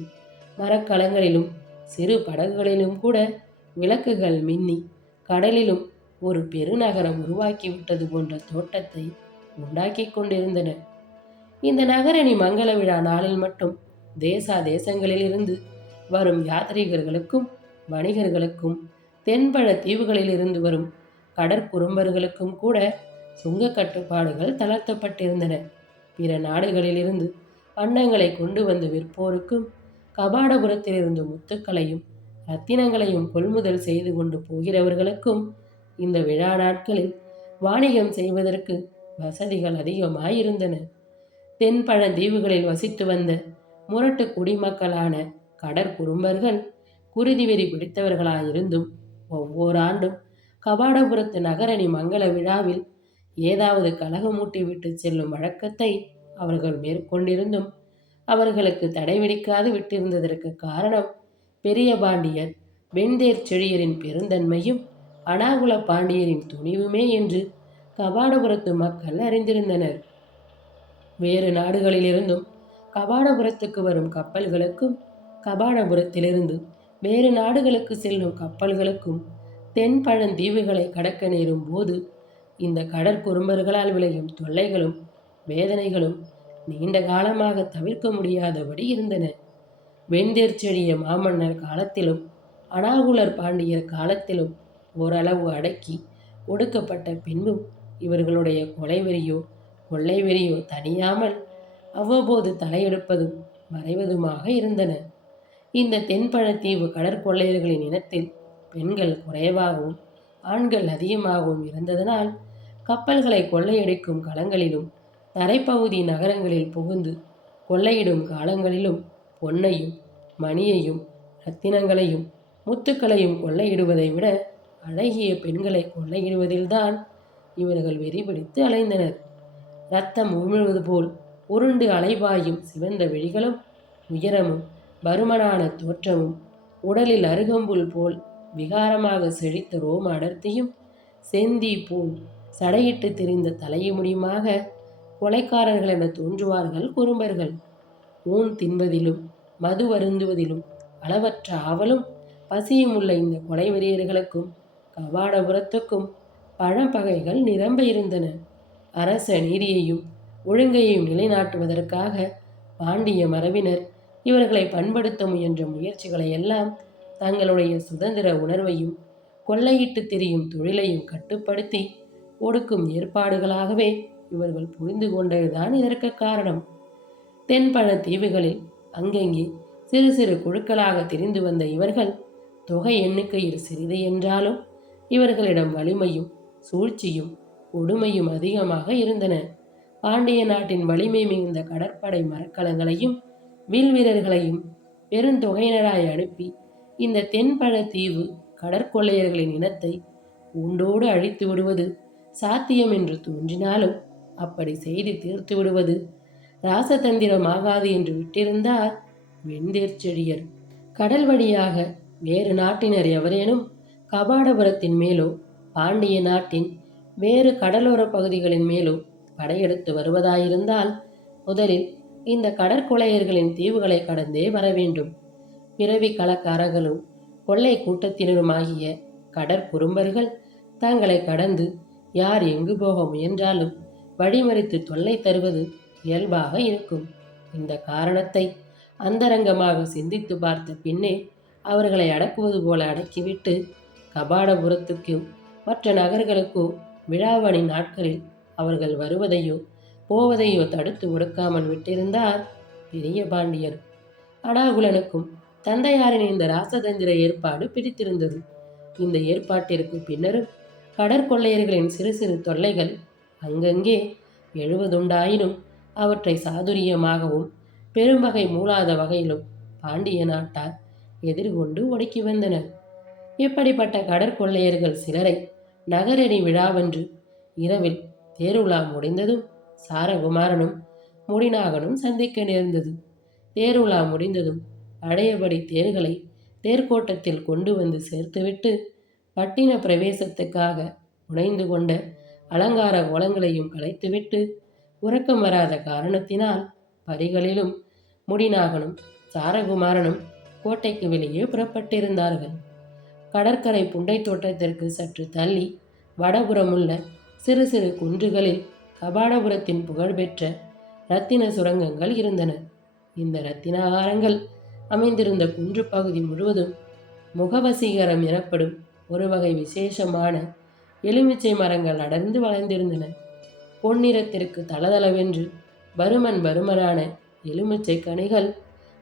மரக்கலங்களிலும் சிறு படகுகளிலும் கூட விளக்குகள் மின்னி கடலிலும் ஒரு பெருநகரம் உருவாக்கிவிட்டது போன்ற தோட்டத்தை உண்டாக்கி கொண்டிருந்தன. இந்த நகரணி மங்கள விழா நாளில் மட்டும் தேசங்களிலிருந்து வரும் யாத்ரீகர்களுக்கும் வணிகர்களுக்கும் தென்பழ தீவுகளிலிருந்து வரும் கடற்குறும்பர்களுக்கும் கூட சுங்க கட்டுப்பாடுகள் தளர்த்தப்பட்டிருந்தன. பிற நாடுகளிலிருந்து பண்டங்களை கொண்டு வந்து விற்போருக்கும் கபாடபுரத்திலிருந்து முத்துக்களையும் ரத்தினங்களையும் கொள்முதல் செய்து கொண்டு போகிறவர்களுக்கும் இந்த விழா நாட்களில் வாணிகம் செய்வதற்கு வசதிகள் அதிகமாயிருந்தன. தென்பழந்தீவுகளில் வசித்து வந்த முரட்டு குடிமக்களான கடற்குறும்பர்கள் குருதி வெறி பிடித்தவர்களாயிருந்தும் ஒவ்வொரு ஆண்டும் கபாடபுரத்து நகரணி மங்கள விழாவில் ஏதாவது கலகமூட்டி விட்டு செல்லும் வழக்கத்தை அவர்கள் மேற்கொண்டிருந்தும் அவர்களுக்கு தடை விதிக்காது விட்டிருந்ததற்கு காரணம் பெரிய பாண்டியர் வெண்தேர் செழியரின் பெருந்தன்மையும் அனாகுல பாண்டியரின் துணிவுமே என்று கபாடபுரத்து மக்கள் அறிந்திருந்தனர். வேறு நாடுகளிலிருந்தும் கபாடபுரத்துக்கு வரும் கப்பல்களுக்கும் கபாடபுரத்திலிருந்து வேறு நாடுகளுக்கு செல்லும் கப்பல்களுக்கும் தென்பழந்தீவுகளை கடக்க நேரும் போது இந்த கடற்குறும்பர்களால் விளையும் தொல்லைகளும் வேதனைகளும் நீண்ட காலமாக தவிர்க்க முடியாதபடி இருந்தன. வெண்தேர் செழிய மாமன்னர் காலத்திலும் அனாகுலர் பாண்டியர் காலத்திலும் ஓரளவு அடக்கி ஒடுக்கப்பட்ட பின்பும் இவர்களுடைய கொலைவெறியோ கொள்ளைவெறியோ தனியாமல் அவ்வப்போது தலையெடுப்பதும் மறைவதுமாக இருந்தன. இந்த தென்பழத்தீவு கடற்கொள்ளையர்களின் இனத்தில் பெண்கள் குறைவாகவும் ஆண்கள் அதிகமாகவும் இருந்ததனால் கப்பல்களை கொள்ளையடிக்கும் களங்களிலும் தரைப்பகுதி நகரங்களில் புகுந்து கொள்ளையிடும் காலங்களிலும் பொன்னையும் மணியையும் ரத்தினங்களையும் முத்துக்களையும் கொள்ளையிடுவதை விட அழகிய பெண்களை கொள்ளையிடுவதில்தான் இவர்கள் வெறி பிடித்து அலைந்தனர். இரத்தம் உமிழ்வது போல் உருண்டு அலைபாயும் சிவந்த விழிகளும் உயரமும் பருமனான தோற்றமும் உடலில் அருகம்புல் போல் விகாரமாக செழித்த ரோம அடர்த்தியும் செந்தி போல் சடையிட்டு திரிந்த தலையுமுடியுமாக கொலைக்காரர்கள் என தோன்றுவார்கள் குறும்பர்கள். ஊன் தின்பதிலும் மது வருந்துவதிலும் அளவற்ற ஆவலும் பசியும் உள்ள இந்த கொலைவெறியர்களுக்கும் கபாடபுரத்துக்கும் பழம்பகைகள் நிரம்ப இருந்தன. அரச நீதியையும் ஒழுங்கையும் நிலைநாட்டுவதற்காக பாண்டிய மரபினர் இவர்களை பண்படுத்த முயன்ற முயற்சிகளை எல்லாம் தங்களுடைய சுதந்திர உணர்வையும் கொள்ளையிட்டு திரியும் தொழிலையும் கட்டுப்படுத்தி ஒடுக்கும் ஏற்பாடுகளாகவே இவர்கள் புரிந்து கொண்டதுதான் இதற்கு காரணம். தென்பழ தீவுகளில் அங்கங்கே சிறு சிறு குழுக்களாக திரிந்து வந்த இவர்கள் தொகை எண்ணிக்கையில் சிறிது என்றாலும் இவர்களிடம் வலிமையும் சூழ்ச்சியும் கொடுமையும் அதிகமாக இருந்தன. பாண்டிய நாட்டின் வலிமை மிகுந்த கடற்படை மரக்கலங்களையும் வில் வீரர்களையும் பெருந்தொகையினராய் அனுப்பி இந்த தென்பழ தீவு கடற்கொள்ளையர்களின் இனத்தை உண்டோடு அழித்து விடுவது சாத்தியம் என்று தோன்றினாலும் அப்படி செய்து தீர்த்து விடுவது ராசதந்திரமாகாது என்று விட்டிருந்தார் வெண்தேர்ச்செழியர். கடல் வழியாக வேறு நாட்டினர் எவரேனும் கபாடபுரத்தின் மேலோ பாண்டிய நாட்டின் வேறு கடலோர பகுதிகளின் மேலோ படையெடுத்து வருவதாயிருந்தால் முதலில் இந்த கடற்கொள்ளையர்களின் தீவுகளை கடந்தே வர வேண்டும். பிறவி கலக்காரர்களும் கொள்ளை கூட்டத்தினருமாகிய கடற்குறும்பர்கள் தங்களை கடந்து யார் எங்கு போக முயன்றாலும் வழிமறித்து தொல்லை தருவது இயல்பாக இருக்கும். இந்த காரணத்தை அந்தரங்கமாக சிந்தித்து பார்த்த பின்னே அவர்களை அடக்குவது போல அடக்கிவிட்டு கபாடபுரத்துக்கோ மற்ற நகர்களுக்கோ விழாவணி நாட்களில் அவர்கள் வருவதையோ போவதையோ தடுத்து ஒடுக்காமல் விட்டிருந்தார் பெரிய பாண்டியர். அடாகுலனுக்கும் தந்தையாரின் இந்த ராசதந்திர ஏற்பாடு பிடித்திருந்தது. இந்த ஏற்பாட்டிற்கு பின்னரும் கடற்கொள்ளையர்களின் சிறு சிறு தொல்லைகள் அங்கங்கே எழுவதுண்டாயினும் அவற்றை சாதுரியமாகவும் பெரும்பகை மூளாத வகையிலும் பாண்டிய நாட்டார் எதிர்கொண்டு ஒடுக்கி வந்தனர். இப்படிப்பட்ட கடற்கொள்ளையர்கள் சிலரை நகரடி விழாவென்று இரவில் தேருலா முடிந்ததும் சாரகுமாரனும் முடிநாகனும் சந்திக்க நேர்ந்தது. தேருலா முடிந்ததும் பழையபடி தேர்களை தேர்கோட்டத்தில் கொண்டு வந்து சேர்த்துவிட்டு பட்டின பிரவேசத்துக்காக உடைந்து கொண்ட அலங்கார கோலங்களையும் கலைத்துவிட்டு உறக்கம் வராத காரணத்தினால் பரிகளிலும் முடிநாகனும் சாரகுமாரனும் கோட்டைக்கு வெளியே புறப்பட்டிருந்தார்கள். கடற்கரை புண்டை தோட்டத்திற்கு சற்று தள்ளி வடபுறமுள்ள சிறு சிறு குன்றுகளில் கபாடபுரத்தின் புகழ்பெற்ற இரத்தின சுரங்கங்கள் இருந்தன. இந்த இரத்தினாகாரங்கள் அமைந்திருந்த குன்று பகுதி முழுவதும் முகவசீகரம் எனப்படும் ஒரு வகை விசேஷமான எலுமிச்சை மரங்கள் அடர்ந்து வளர்ந்திருந்தன. பொன்னிறத்திற்கு தளதளவென்று பருமனான எலுமிச்சை கனிகள்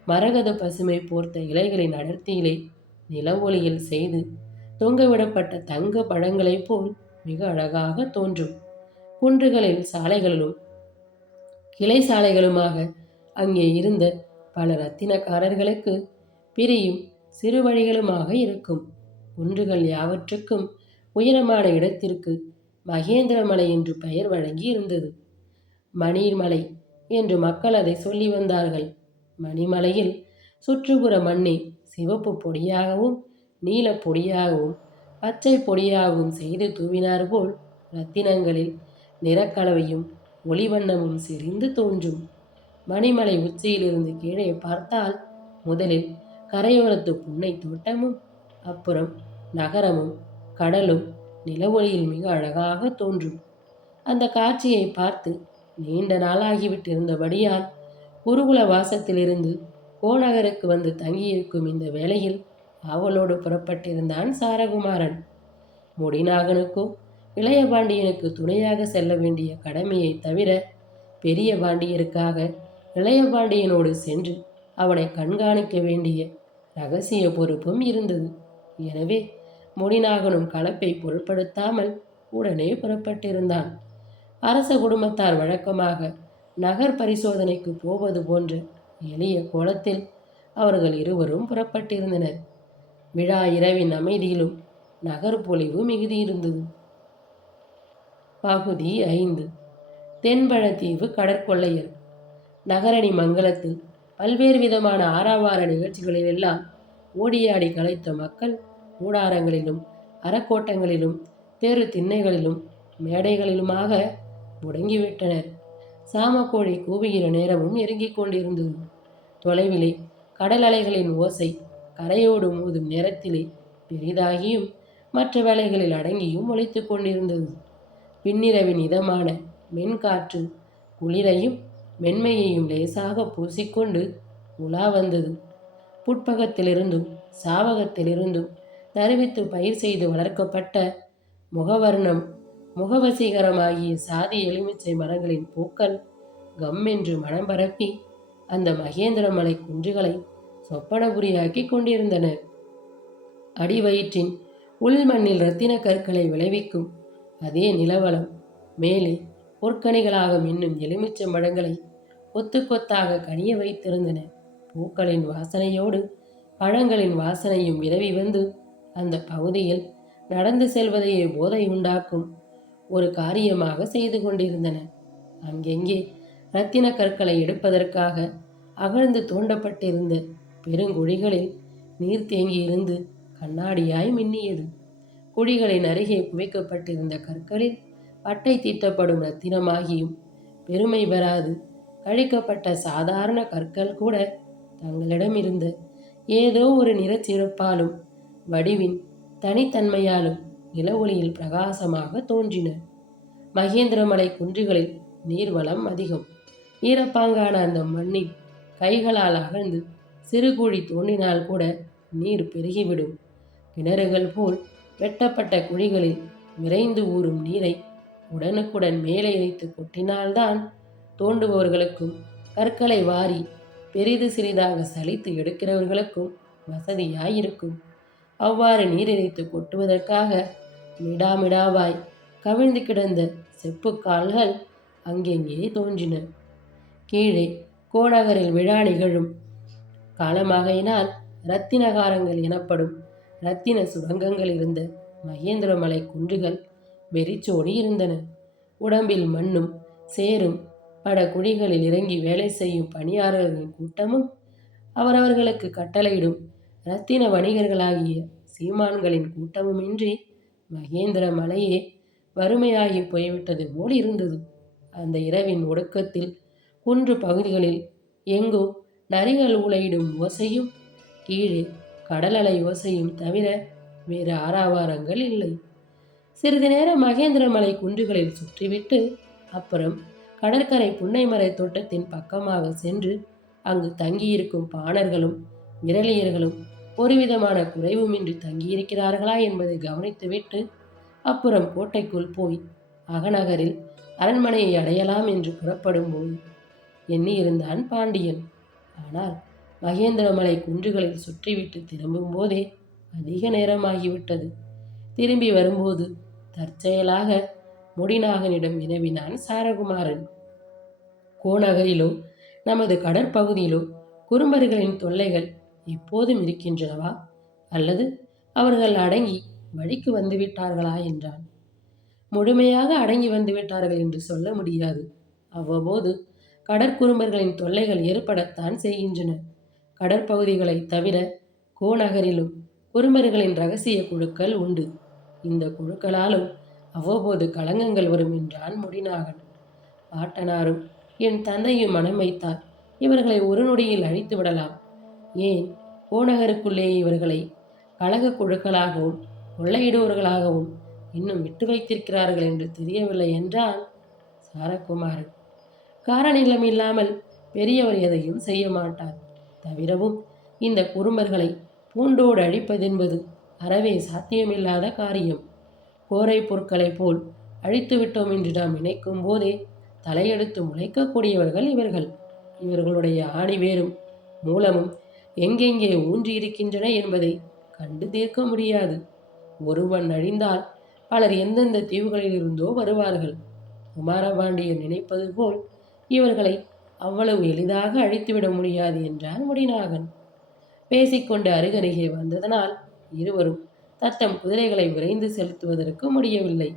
மரகத பசுமை போர்த்த இலைகளின் அடர்த்தியிலே நில ஒளியில் செய்து தொங்கவிடப்பட்ட தங்க பழங்களைப் போல் மிக அழகாக தோன்றும். குன்றுகளில் சாலைகளிலும் கிளை சாலைகளுமாக அங்கே இருந்த பல இரத்தினக்காரர்களுக்கு பிரியும் சிறு வழிகளுமாக இருக்கும். குன்றுகள் யாவற்றுக்கும் உயரமான இடத்திற்கு மகேந்திரமலை என்று பெயர் வழங்கி இருந்தது. மணிமலை என்று மக்கள் அதை சொல்லி வந்தார்கள். மணிமலையில் சுற்றுப்புற மண்ணை சிவப்பு பொடியாகவும் நீல பொடியாகவும் பச்சை பொடியாகவும் செய்து தூவினார் போல் இரத்தினங்களில் நிறக்கலவையும் ஒளிவண்ணமும் செறிந்து தோன்றும். மணிமலை உச்சியிலிருந்து கீழே பார்த்தால் முதலில் கரையோரத்து புன்னை தோட்டமும் அப்புறம் நகரமும் கடலும் நிலவொளியில் மிக அழகாக தோன்றும். அந்த காட்சியை பார்த்து நீண்ட நாளாகிவிட்டிருந்தபடியால் குருகுல வாசத்திலிருந்து கோநகருக்கு வந்து தங்கியிருக்கும் இந்த வேளையில் ஆவலோடு புறப்பட்டிருந்தான் சாரகுமாரன். முடிநாகனுக்கோ இளைய பாண்டியனுக்கு துணையாக செல்ல வேண்டிய கடமையை தவிர பெரிய பாண்டியருக்காக இளைய பாண்டியனோடு சென்று அவனை கண்காணிக்க வேண்டிய இரகசிய பொறுப்பும் இருந்தது. எனவே முடிநாகனும் கலப்பை பொருட்படுத்தாமல் உடனே புறப்பட்டிருந்தான். அரச குடும்பத்தார் வழக்கமாக நகர் பரிசோதனைக்கு போவது போன்ற எளிய கோலத்தில் அவர்கள் இருவரும் புறப்பட்டிருந்தனர். விழா இரவின் அமைதியிலும் நகர்பொலிவு மிகுதியிருந்தது. பகுதி 5. தென்பழத்தீவு கடற்கொள்ளையர். நகரணி மங்கலத்தில் பல்வேறு விதமான ஆரவார நிகழ்ச்சிகளிலெல்லாம் ஓடியாடி கலைத்த மக்கள் கூடாரங்களிலும் அறக்கோட்டங்களிலும் தெரு திண்ணைகளிலும் மேடைகளிலுமாக முடங்கிவிட்டனர். சாமக்கோழி கூவுகிற நேரமும் நெருங்கிக் கொண்டிருந்தது. தொலைவிலே கடல் அலைகளின் ஓசை கரையோடு மோதும் நேரத்திலே பெரிதாகியும் மற்ற வேளைகளில் அடங்கியும் ஒலித்து கொண்டிருந்தது. பின்னிரவின் இதமான மென்காற்று குளிரையும் மென்மையையும் லேசாக பூசிக்கொண்டு உலா வந்தது. புட்பகத்திலிருந்தும் சாவகத்திலிருந்தும் தருவித்து பயிர் செய்து வளர்க்கப்பட்ட முகவர்ணம் முகவசீகரமாகிய சாதி எலுமிச்சை மரங்களின் பூக்கள் கம்மென்று மனம் பரப்பி அந்த மகேந்திரமலை குன்றுகளை சொப்பனபுரியாக்கி கொண்டிருந்தன. அடிவயிற்றின் உள்மண்ணில் இரத்தின கற்களை விளைவிக்கும் அதே நிலவளம் மேலே பொற்கனிகளாக மின்னும் எலுமிச்சை மரங்களை கொத்து கொத்தாக கனிய வைத்திருந்தன. பூக்களின் வாசனையோடு பழங்களின் வாசனையும் விரவி வந்து அந்த பகுதியில் நடந்து செல்வதையே போதை உண்டாக்கும் ஒரு காரியமாக செய்து கொண்டிருந்தன. அங்கெங்கே இரத்தின கற்களை எடுப்பதற்காக அகழ்ந்து தோண்டப்பட்டிருந்த பெருங்குழிகளில் நீர் தேங்கியிருந்து கண்ணாடியாய் மின்னியது. குழிகளின் அருகே குவிக்கப்பட்டிருந்த கற்களில் பட்டை தீட்டப்படும் இரத்தினமாகியும் பெருமை பெறாது கழிக்கப்பட்ட சாதாரண கற்கள் கூட தங்களிடம் இருந்த ஏதோ ஒரு நிறச்சிறப்பாலும் வடிவின் தனித்தன்மையாலும் நில ஒளியில் பிரகாசமாக தோன்றின. மகேந்திரமலை குன்றுகளில் நீர்வளம் அதிகம். ஈரப்பாங்கான அந்த மண்ணில் கைகளால் அகழ்ந்து சிறு குழி தோண்டினால் கூட நீர் பெருகிவிடும். கிணறுகள் போல் வெட்டப்பட்ட குழிகளில் விரைந்து ஊறும் நீரை உடனுக்குடன் மேலே வைத்து கொட்டினால்தான் தோண்டுபவர்களுக்கும் கற்களை வாரி பெரிது சிறிதாக சலித்து எடுக்கிறவர்களுக்கும் வசதியாயிருக்கும். அவ்வாறு நீர் இறைத்து கொட்டுவதற்காக மிடாமிடாவாய் கவிழ்ந்து கிடந்த செப்புக்கால்கள் அங்கெங்கே தோன்றின. கீழே கோநகரில் விழா நிகழும் காலமாகையினால் இரத்தினகாரங்கள் எனப்படும் இரத்தின சுரங்கங்கள் இருந்த மகேந்திரமலை குன்றுகள் வெறிச்சோடி இருந்தன. உடம்பில் மண்ணும் சேரும் பட குழிகளில் இறங்கி வேலை செய்யும் பணியாளர்களின் கூட்டமும் அவரவர்களுக்கு கட்டளையிடும் இரத்தின வணிகர்களாகிய சீமான்களின் கூட்டமுமின்றி மகேந்திர மலையே வறுமையாகி போய்விட்டது போல் இருந்தது. அந்த இரவின் ஒடுக்கத்தில் குன்று பகுதிகளில் எங்கோ நரிகள் ஊளையிடும் ஓசையும் கீழே கடல் அலை ஓசையும் தவிர வேறு ஆரவாரங்கள் இல்லை. சிறிது நேரம் மகேந்திரமலை குன்றுகளில் சுற்றிவிட்டு அப்புறம் கடற்கரை புன்னைமரை தோட்டத்தின் பக்கமாக சென்று அங்கு தங்கியிருக்கும் பாணர்களும் விரலியர்களும் ஒருவிதமான குறைவுமின்றி தங்கியிருக்கிறார்களா என்பதை கவனித்துவிட்டு அப்புறம் கோட்டைக்குள் போய் அகநகரில் அரண்மனையை அடையலாம் என்று புறப்படும் போது எண்ணியிருந்தான் பாண்டியன். ஆனால் மகேந்திரமலை குன்றுகளில் சுற்றிவிட்டு திரும்பும் போதே அதிக நேரமாகிவிட்டது. திரும்பி வரும்போது தற்செயலாக முடிநாகனிடம் வினவினான் சாரகுமாரன். கோநகரிலோ நமது கடற்பகுதியிலோ குறும்பர்களின் தொல்லைகள் எப்போதும் இருக்கின்றனவா, அல்லது அவர்கள் அடங்கி வழிக்கு வந்துவிட்டார்களா என்றான். முழுமையாக அடங்கி வந்துவிட்டார்கள் என்று சொல்ல முடியாது. அவ்வப்போது கடற்குறும்பர்களின் தொல்லைகள் ஏற்படத்தான் செய்கின்றன. கடற்பகுதிகளை தவிர கோநகரிலும் குறும்பர்களின் இரகசிய குழுக்கள் உண்டு. இந்த குழுக்களாலும் அவ்வப்போது களங்கங்கள் வரும் என்றான் முடிநாகன். பாட்டனாரும் என் தந்தையும் மனம் வைத்தார் இவர்களை ஒரு நொடியில் அழித்து விடலாம். ஏன் கோநகருக்குள்ளே இவர்களை கழக குழுக்களாகவும் கொள்ளையிடுவர்களாகவும் இன்னும் விட்டு வைத்திருக்கிறார்கள் என்று தெரியவில்லை என்றான் சாரகுமாரன். காரணம் இல்லாமல் பெரியவர் எதையும் செய்ய மாட்டார். தவிரவும் இந்த குறும்பர்களை பூண்டோடு அழிப்பதென்பது அறவே சாத்தியமில்லாத காரியம். கோரை பொருட்களைப் போல் அழித்து விட்டோம் என்று நாம் நினைக்கும் போதே தலையெடுத்து முளைக்கக்கூடியவர்கள் இவர்கள். இவர்களுடைய ஆணிவேரும் மூலமும் எங்கெங்கே ஊன்றியிருக்கின்றன என்பதை கண்டு தீர்க்க முடியாது. ஒருவன் அழிந்தால் பலர் எந்தெந்த தீவுகளிலிருந்தோ வருவார்கள். குமாரபாண்டியன் நினைப்பது போல் இவர்களை அவ்வளவு எளிதாக அழித்துவிட முடியாது என்றான் முடிநாகன். பேசிக்கொண்டு அருகருகே வந்ததனால் இருவரும் தத்தம் குதிரைகளை விரைந்து செலுத்துவதற்கு முடியவில்லை.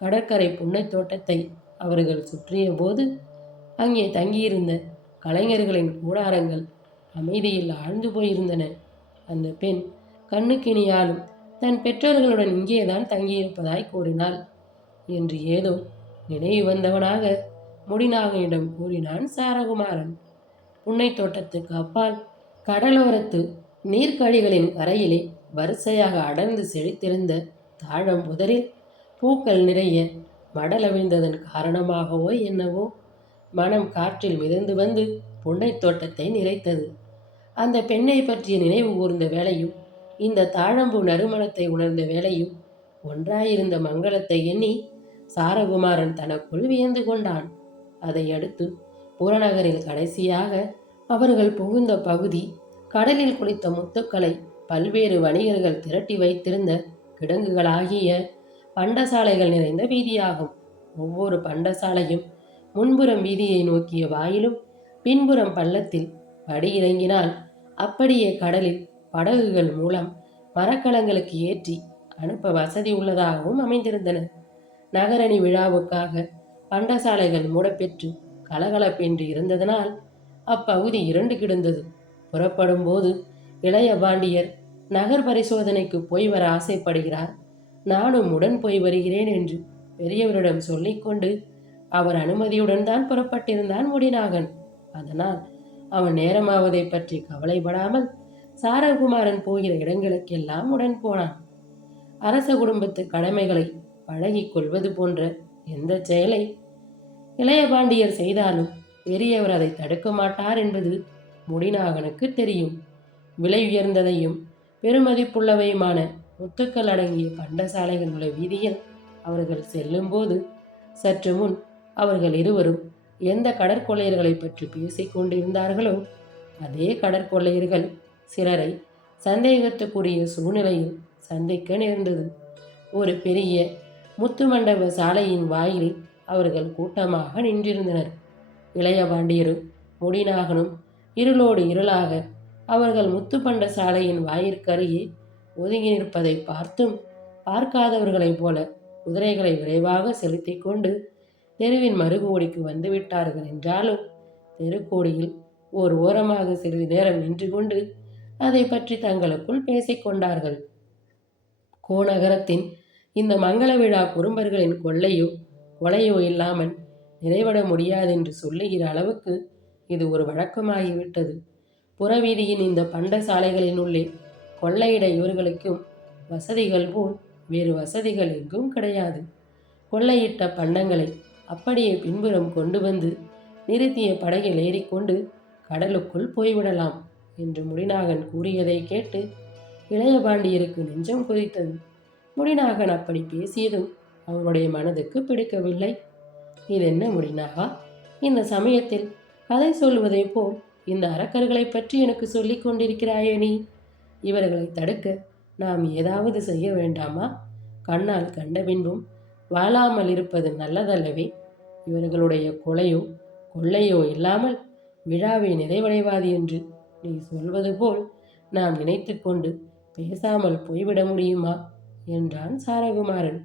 கடற்கரை புன்னை தோட்டத்தை அவர்கள் சுற்றிய போது அங்கே தங்கியிருந்த கலைஞர்களின் கூடாரங்கள் அமைதியில் ஆழ்ந்து போயிருந்தன. அந்த பெண் கண்ணுக்கினியாலும் தன் பெற்றோர்களுடன் இங்கேதான் தங்கியிருப்பதாய் கூறினாள் என்று ஏதோ நினைவு வந்தவனாக முடிநாகனிடம் கூறினான் சாரகுமாரன். புன்னை தோட்டத்துக்கு அப்பால் கடலோரத்து நீர்க்கழிகளின் கரையிலே வரிசையாக அடர்ந்து செழித்திருந்த தாழம் புதரில் பூக்கள் நிறைய மடலவிழ்ந்ததன் காரணமாகவோ என்னவோ மனம் காற்றில் மிதந்து வந்து புன்னை தோட்டத்தை நிறைத்தது. அந்த பெண்ணை பற்றிய நினைவு கூர்ந்த வேளையும் இந்த தாழம்பூ நறுமணத்தை உணர்ந்த வேளையும் ஒன்றாயிருந்த மங்களத்தை எண்ணி சாரகுமாரன் தனக்குள் வியந்து கொண்டான். அதையடுத்து புறநகரில் கடைசியாக அவர்கள் புகுந்த பகுதி கடலில் குளித்த முத்துக்களை பல்வேறு வணிகர்கள் திரட்டி வைத்திருந்த கிடங்குகளாகிய பண்டசாலைகள் நிறைந்த வீதியாகும். ஒவ்வொரு பண்டசாலையும் முன்புறம் வீதியை நோக்கிய வாயிலும் பின்புறம் பள்ளத்தில் படி இறங்கினால் அப்படியே கடலில் படகுகள் மூலம் மரக்கலங்களுக்கு ஏற்றி அனுப்ப வசதி உள்ளதாகவும் அமைந்திருந்தன. நகரணி விழாவுக்காக பண்டசாலைகள் மூடப்பெற்று கலகலப்பென்று இருந்ததனால் அப்பகுதி இரண்டு கிடந்தது. புறப்படும் போது இளைய பாண்டியர் நகர் பரிசோதனைக்கு போய் வர ஆசைப்படுகிறார், நானும் உடன் போய் வருகிறேன் என்று பெரியவரிடம் சொல்லிக்கொண்டு அவர் அனுமதியுடன் தான் புறப்பட்டிருந்தான் முடிநாகன். அதனால் அவன் நேரமாவதை பற்றி கவலைப்படாமல் சாரகுமாரன் போகிற இடங்களுக்கெல்லாம் உடன் போனான். அரச குடும்பத்து கடமைகளை பழகி கொள்வது போன்ற எந்த செயலை இளைய பாண்டியர் செய்தாலும் பெரியவர் அதை தடுக்க மாட்டார் என்பது முடிநாகனுக்கு தெரியும். விலை உயர்ந்ததையும் பெருமதிப்புள்ளவையுமான முத்துக்கள் அடங்கிய பண்டசாலைகள் உள்ள வீதியில் அவர்கள் செல்லும்போது சற்று முன் அவர்கள் இருவரும் எந்த கடற்கொள்ளையர்களை பற்றி பேசிக் கொண்டிருந்தார்களோ அதே கடற்கொள்ளையர்கள் சிலரை சந்தேகத்துக்குரிய சூழ்நிலையில் சந்திக்க நேர்ந்தது. ஒரு பெரிய முத்து மண்டப சாலையின் வாயிலில் அவர்கள் கூட்டமாக நின்றிருந்தனர். இளைய பாண்டியரும் முடிநாகனும் இருளோடு இருளாக அவர்கள் முத்துப்பண்ட சாலையின் வாயிற்கருகே ஒதுங்கி நிற்பதை பார்த்தும் பார்க்காதவர்களைப் போல குதிரைகளை விரைவாக செலுத்தி கொண்டு தெருவின் மறுகோடிக்கு வந்துவிட்டார்கள். என்றாலும் தெருக்கோடியில் ஓர் ஓரமாக சிறிது நேரம் நின்று கொண்டு அதை பற்றி தங்களுக்குள் பேசிக்கொண்டார்கள். கோநகரத்தின் இந்த மங்கள விழா குறும்பர்களின் கொள்ளையோ கொலையோ இல்லாமல் நிறைவட முடியாதென்று சொல்லுகிற அளவுக்கு இது ஒரு வழக்கமாகிவிட்டது. புறவீதியின் இந்த பண்ட சாலைகளினுள்ளே கொள்ளையிட இவர்களுக்கும் வசதிகள் போல் வேறு வசதிகள் எங்கும் கிடையாது. கொள்ளையிட்ட பண்டங்களை அப்படியே பின்புறம் கொண்டு வந்து நிறுத்திய படகில் ஏறிக்கொண்டு கடலுக்குள் போய்விடலாம் என்று முடிநாகன் கூறியதை கேட்டு இளையபாண்டியருக்கு நெஞ்சம் கொதித்தது. முடிநாகன் அப்படி பேசியதும் அவனுடைய மனதுக்கு பிடிக்கவில்லை. இதென்ன முடிநாகா, இந்த சமயத்தில் கதை சொல்வதை போல் இந்த அரக்கர்களை பற்றி எனக்கு சொல்லிக் கொண்டிருக்கிறாயே நீ? இவர்களை தடுக்க நாம் ஏதாவது செய்ய வேண்டாமா? கண்ணால் கண்ட பின்பும் வாழாமல் இருப்பது நல்லதல்லவே? இவர்களுடைய கொலையோ கொள்ளையோ இல்லாமல் விழாவை நிறைவடைவாது என்று நீ சொல்வது போல் நாம் நினைத்து கொண்டு பேசாமல் போய்விட முடியுமா என்றான் சாரகுமாரன்.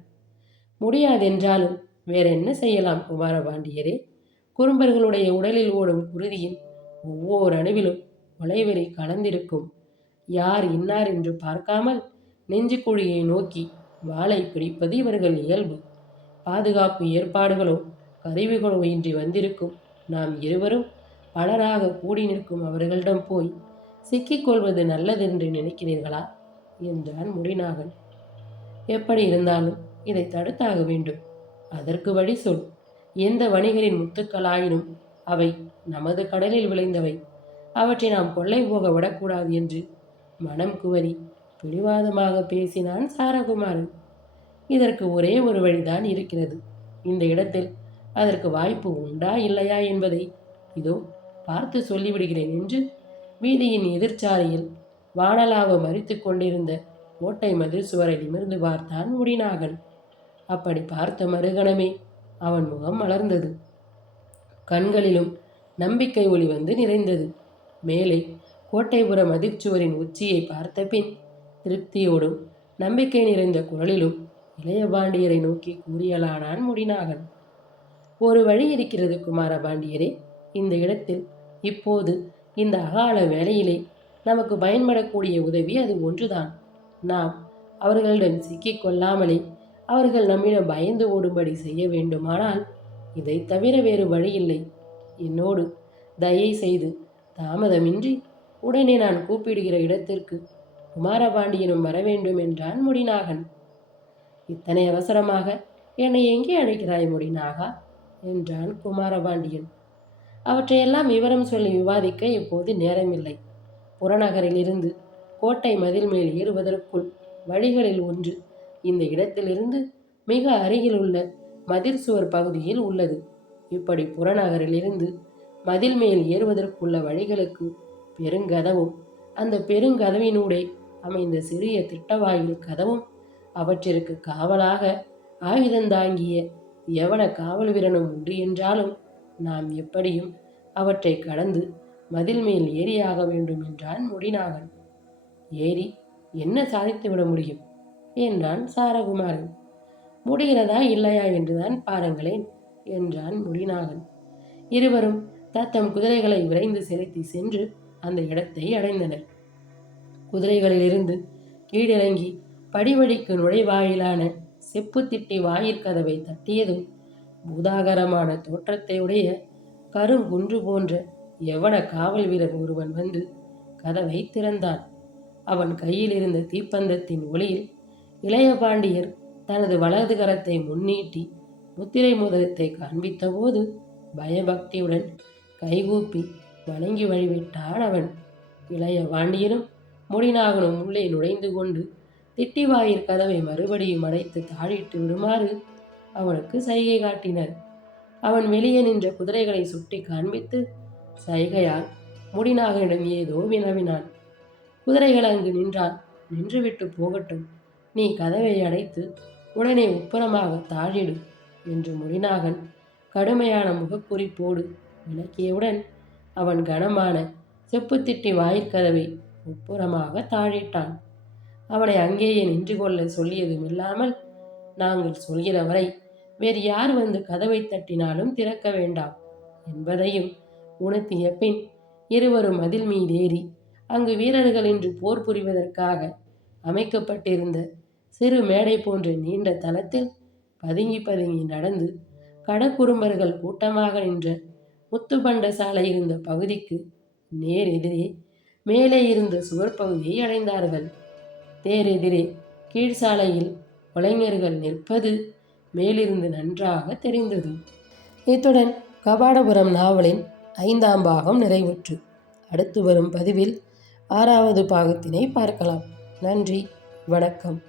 முடியாதென்றாலும் வேற என்ன செய்யலாம் குமாரபாண்டியரே? குறும்பர்களுடைய உடலில் ஓடும் குருதியின் ஒவ்வொரு அணுவிலும் கொலைவெறி கலந்திருக்கும். யார் இன்னார் என்று பார்க்காமல் நெஞ்சுக்குழியை நோக்கி வாளை பிடிப்பது இவர்கள் இயல்பு. பாதுகாப்பு ஏற்பாடுகளோ கருவிகளோ இன்றி வந்திருக்கும் நாம் இருவரும் பலராக கூடி நிற்கும் அவர்களிடம் போய் சிக்கிக்கொள்வது நல்லதென்று நினைக்கிறீர்களா என்றான் முடிநாகன். எப்படி இருந்தாலும் இதை தடுத்தாக வேண்டும். அதற்கு வழி சொல். எந்த வணிகரின் முத்துக்களாயினும் அவை நமது கடலில் விளைந்தவை. அவற்றை நாம் கொள்ளை போக விடக்கூடாது என்று மனம் குவரி பிடிவாதமாக பேசினான் சாரகுமாரன். இதற்கு ஒரே ஒரு வழிதான் இருக்கிறது. இந்த இடத்தில் அதற்கு வாய்ப்பு உண்டா இல்லையா என்பதை இதோ பார்த்து சொல்லிவிடுகிறேன் என்று வீதியின் எதிர்ச்சாலையில் வானலாவ மறித்து கொண்டிருந்த கோட்டை மதில் சுவரை நிமிர்ந்து பார்த்தான் முடிநாகன். அப்படி பார்த்த மறுகணமே அவன் முகம் மலர்ந்தது. கண்களிலும் நம்பிக்கை ஒளி வந்து நிறைந்தது. மேலே கோட்டைப்புற மதிர்ச்சுவரின் உச்சியை பார்த்த பின் திருப்தியோடும் நம்பிக்கை நிறைந்த குரலிலும் இளையபாண்டியரை நோக்கி கூறியலானான் முடிநாகன். ஒரு வழி இருக்கிறது குமாரபாண்டியரே. இந்த இடத்தில் இப்போது இந்த அகால வேளையிலே நமக்கு பயன்படக்கூடிய உதவி அது ஒன்றுதான். நாம் அவர்களிடம் சிக்கிக் கொள்ளாமலே அவர்கள் நம்மிடம் பயந்து ஓடும்படி செய்ய வேண்டுமானால் இதை தவிர வேறு வழியில்லை. என்னோடு தயை செய்து தாமதமின்றி உடனே நான் கூப்பிடுகிற இடத்திற்கு குமாரபாண்டியனும் வர வேண்டும் என்றான் முடிநாகன். இத்தனை அவசரமாக என்னை எங்கே அழைக்கிறாய் முடிநாகா என்றான் குமாரபாண்டியன். அவற்றையெல்லாம் விவரம் சொல்லி விவாதிக்க இப்போது நேரமில்லை. புறநகரிலிருந்து கோட்டை மதில் மேல் ஏறுவதற்குள் வழிகளில் ஒன்று இந்த இடத்திலிருந்து மிக அருகிலுள்ள மதில் சுவர் பகுதியில் உள்ளது. இப்படி புறநகரிலிருந்து மதில் மேல் ஏறுவதற்குள்ள வழிகளுக்கு பெருங்கதவும் அந்த பெருங்கதவினூடே அமைந்த சிறிய திட்டவாயில் கதவும் அவற்றிற்கு காவலாக ஆயுதந்தாங்கிய எவன காவல் வீரனும் உண்டு என்றாலும் நாம் எப்படியும் அவற்றை கடந்து மதில் மேல் ஏறியாக வேண்டும் என்றான் முடிநாகன். ஏறி என்ன சாதித்து விட முடியும் என்றான் சாரகுமாரன். முடிகிறதா இல்லையா என்றுதான் பாருங்களேன் என்றான் முடிநாகன். இருவரும் தத்தம் குதிரைகளை விரைந்து செலுத்தி சென்று அந்த இடத்தை அடைந்தனர். குதிரைகளிலிருந்து கீழிறங்கி படிவழிக்கு நுழைவாயிலான செப்புத்திட்டி வாயிற்கதவை தட்டியதும் பூதாகரமான தோற்றத்தை உடைய கருங்குன்று போன்ற எவன காவல் வீரர் ஒருவன் வந்து கதவை திறந்தான். அவன் கையில் இருந்த தீப்பந்தத்தின் ஒளியில் இளைய பாண்டியர் தனது வலது கரத்தை முன்னீட்டி முத்திரை மோதிரத்தை காண்பித்த போது பயபக்தியுடன் கைகூப்பி வணங்கி வழிவிட்டான் அவன். இளைய பாண்டியனும் முடிநாகனும் உள்ளே நுழைந்து கொண்டு திட்டிவாயிற் கதவை மறுபடியும் அடைத்து தாழிட்டு விடுமாறு அவனுக்கு சைகை காட்டினர். அவன் வெளியே நின்ற குதிரைகளை சுட்டி காண்பித்து சைகையால் முடிநாகனிடம் ஏதோ வினவினான். குதிரைகள் அங்கு நின்றால் நின்றுவிட்டு போகட்டும், நீ கதவை அடைத்து உடனே உட்புறமாக தாழிடு என்று முடிநாகன் கடுமையான முகக்குறிப்போடு விளக்கியவுடன் அவன் கனமான செப்புத்திட்டி வாயிற்கதவை உட்புறமாக தாழிட்டான். அவனை அங்கேயே நின்று கொள்ள சொல்லியதும் இல்லாமல், நாங்கள் சொல்கிற வரை வேறு யார் வந்து கதவை தட்டினாலும் திறக்க வேண்டாம் என்பதையும் உணர்த்திய பின் இருவரும் மதில் மீதேறி அங்கு வீரர்கள் இன்று போர் புரிவதற்காக அமைக்கப்பட்டிருந்த சிறு மேடை போன்ற நீண்ட தளத்தில் பதுங்கி பதுங்கி நடந்து கடக்குறும்பர்கள் கூட்டமாக நின்ற முத்துப்பண்ட சாலை இருந்த பகுதிக்கு நேர் எதிரே மேலே இருந்த சுவர் பகுதியை அடைந்தார்கள். தேரெதிரே கீழ்சாலையில் கொலைஞர்கள் நிற்பது மேலிருந்து நன்றாக தெரிந்தது. இத்துடன் கபாடபுரம் நாவலின் 5ஆம் பாகம் நிறைவுற்று. அடுத்து வரும் பதிவில் 6வது பாகத்தினை பார்க்கலாம். நன்றி, வணக்கம்.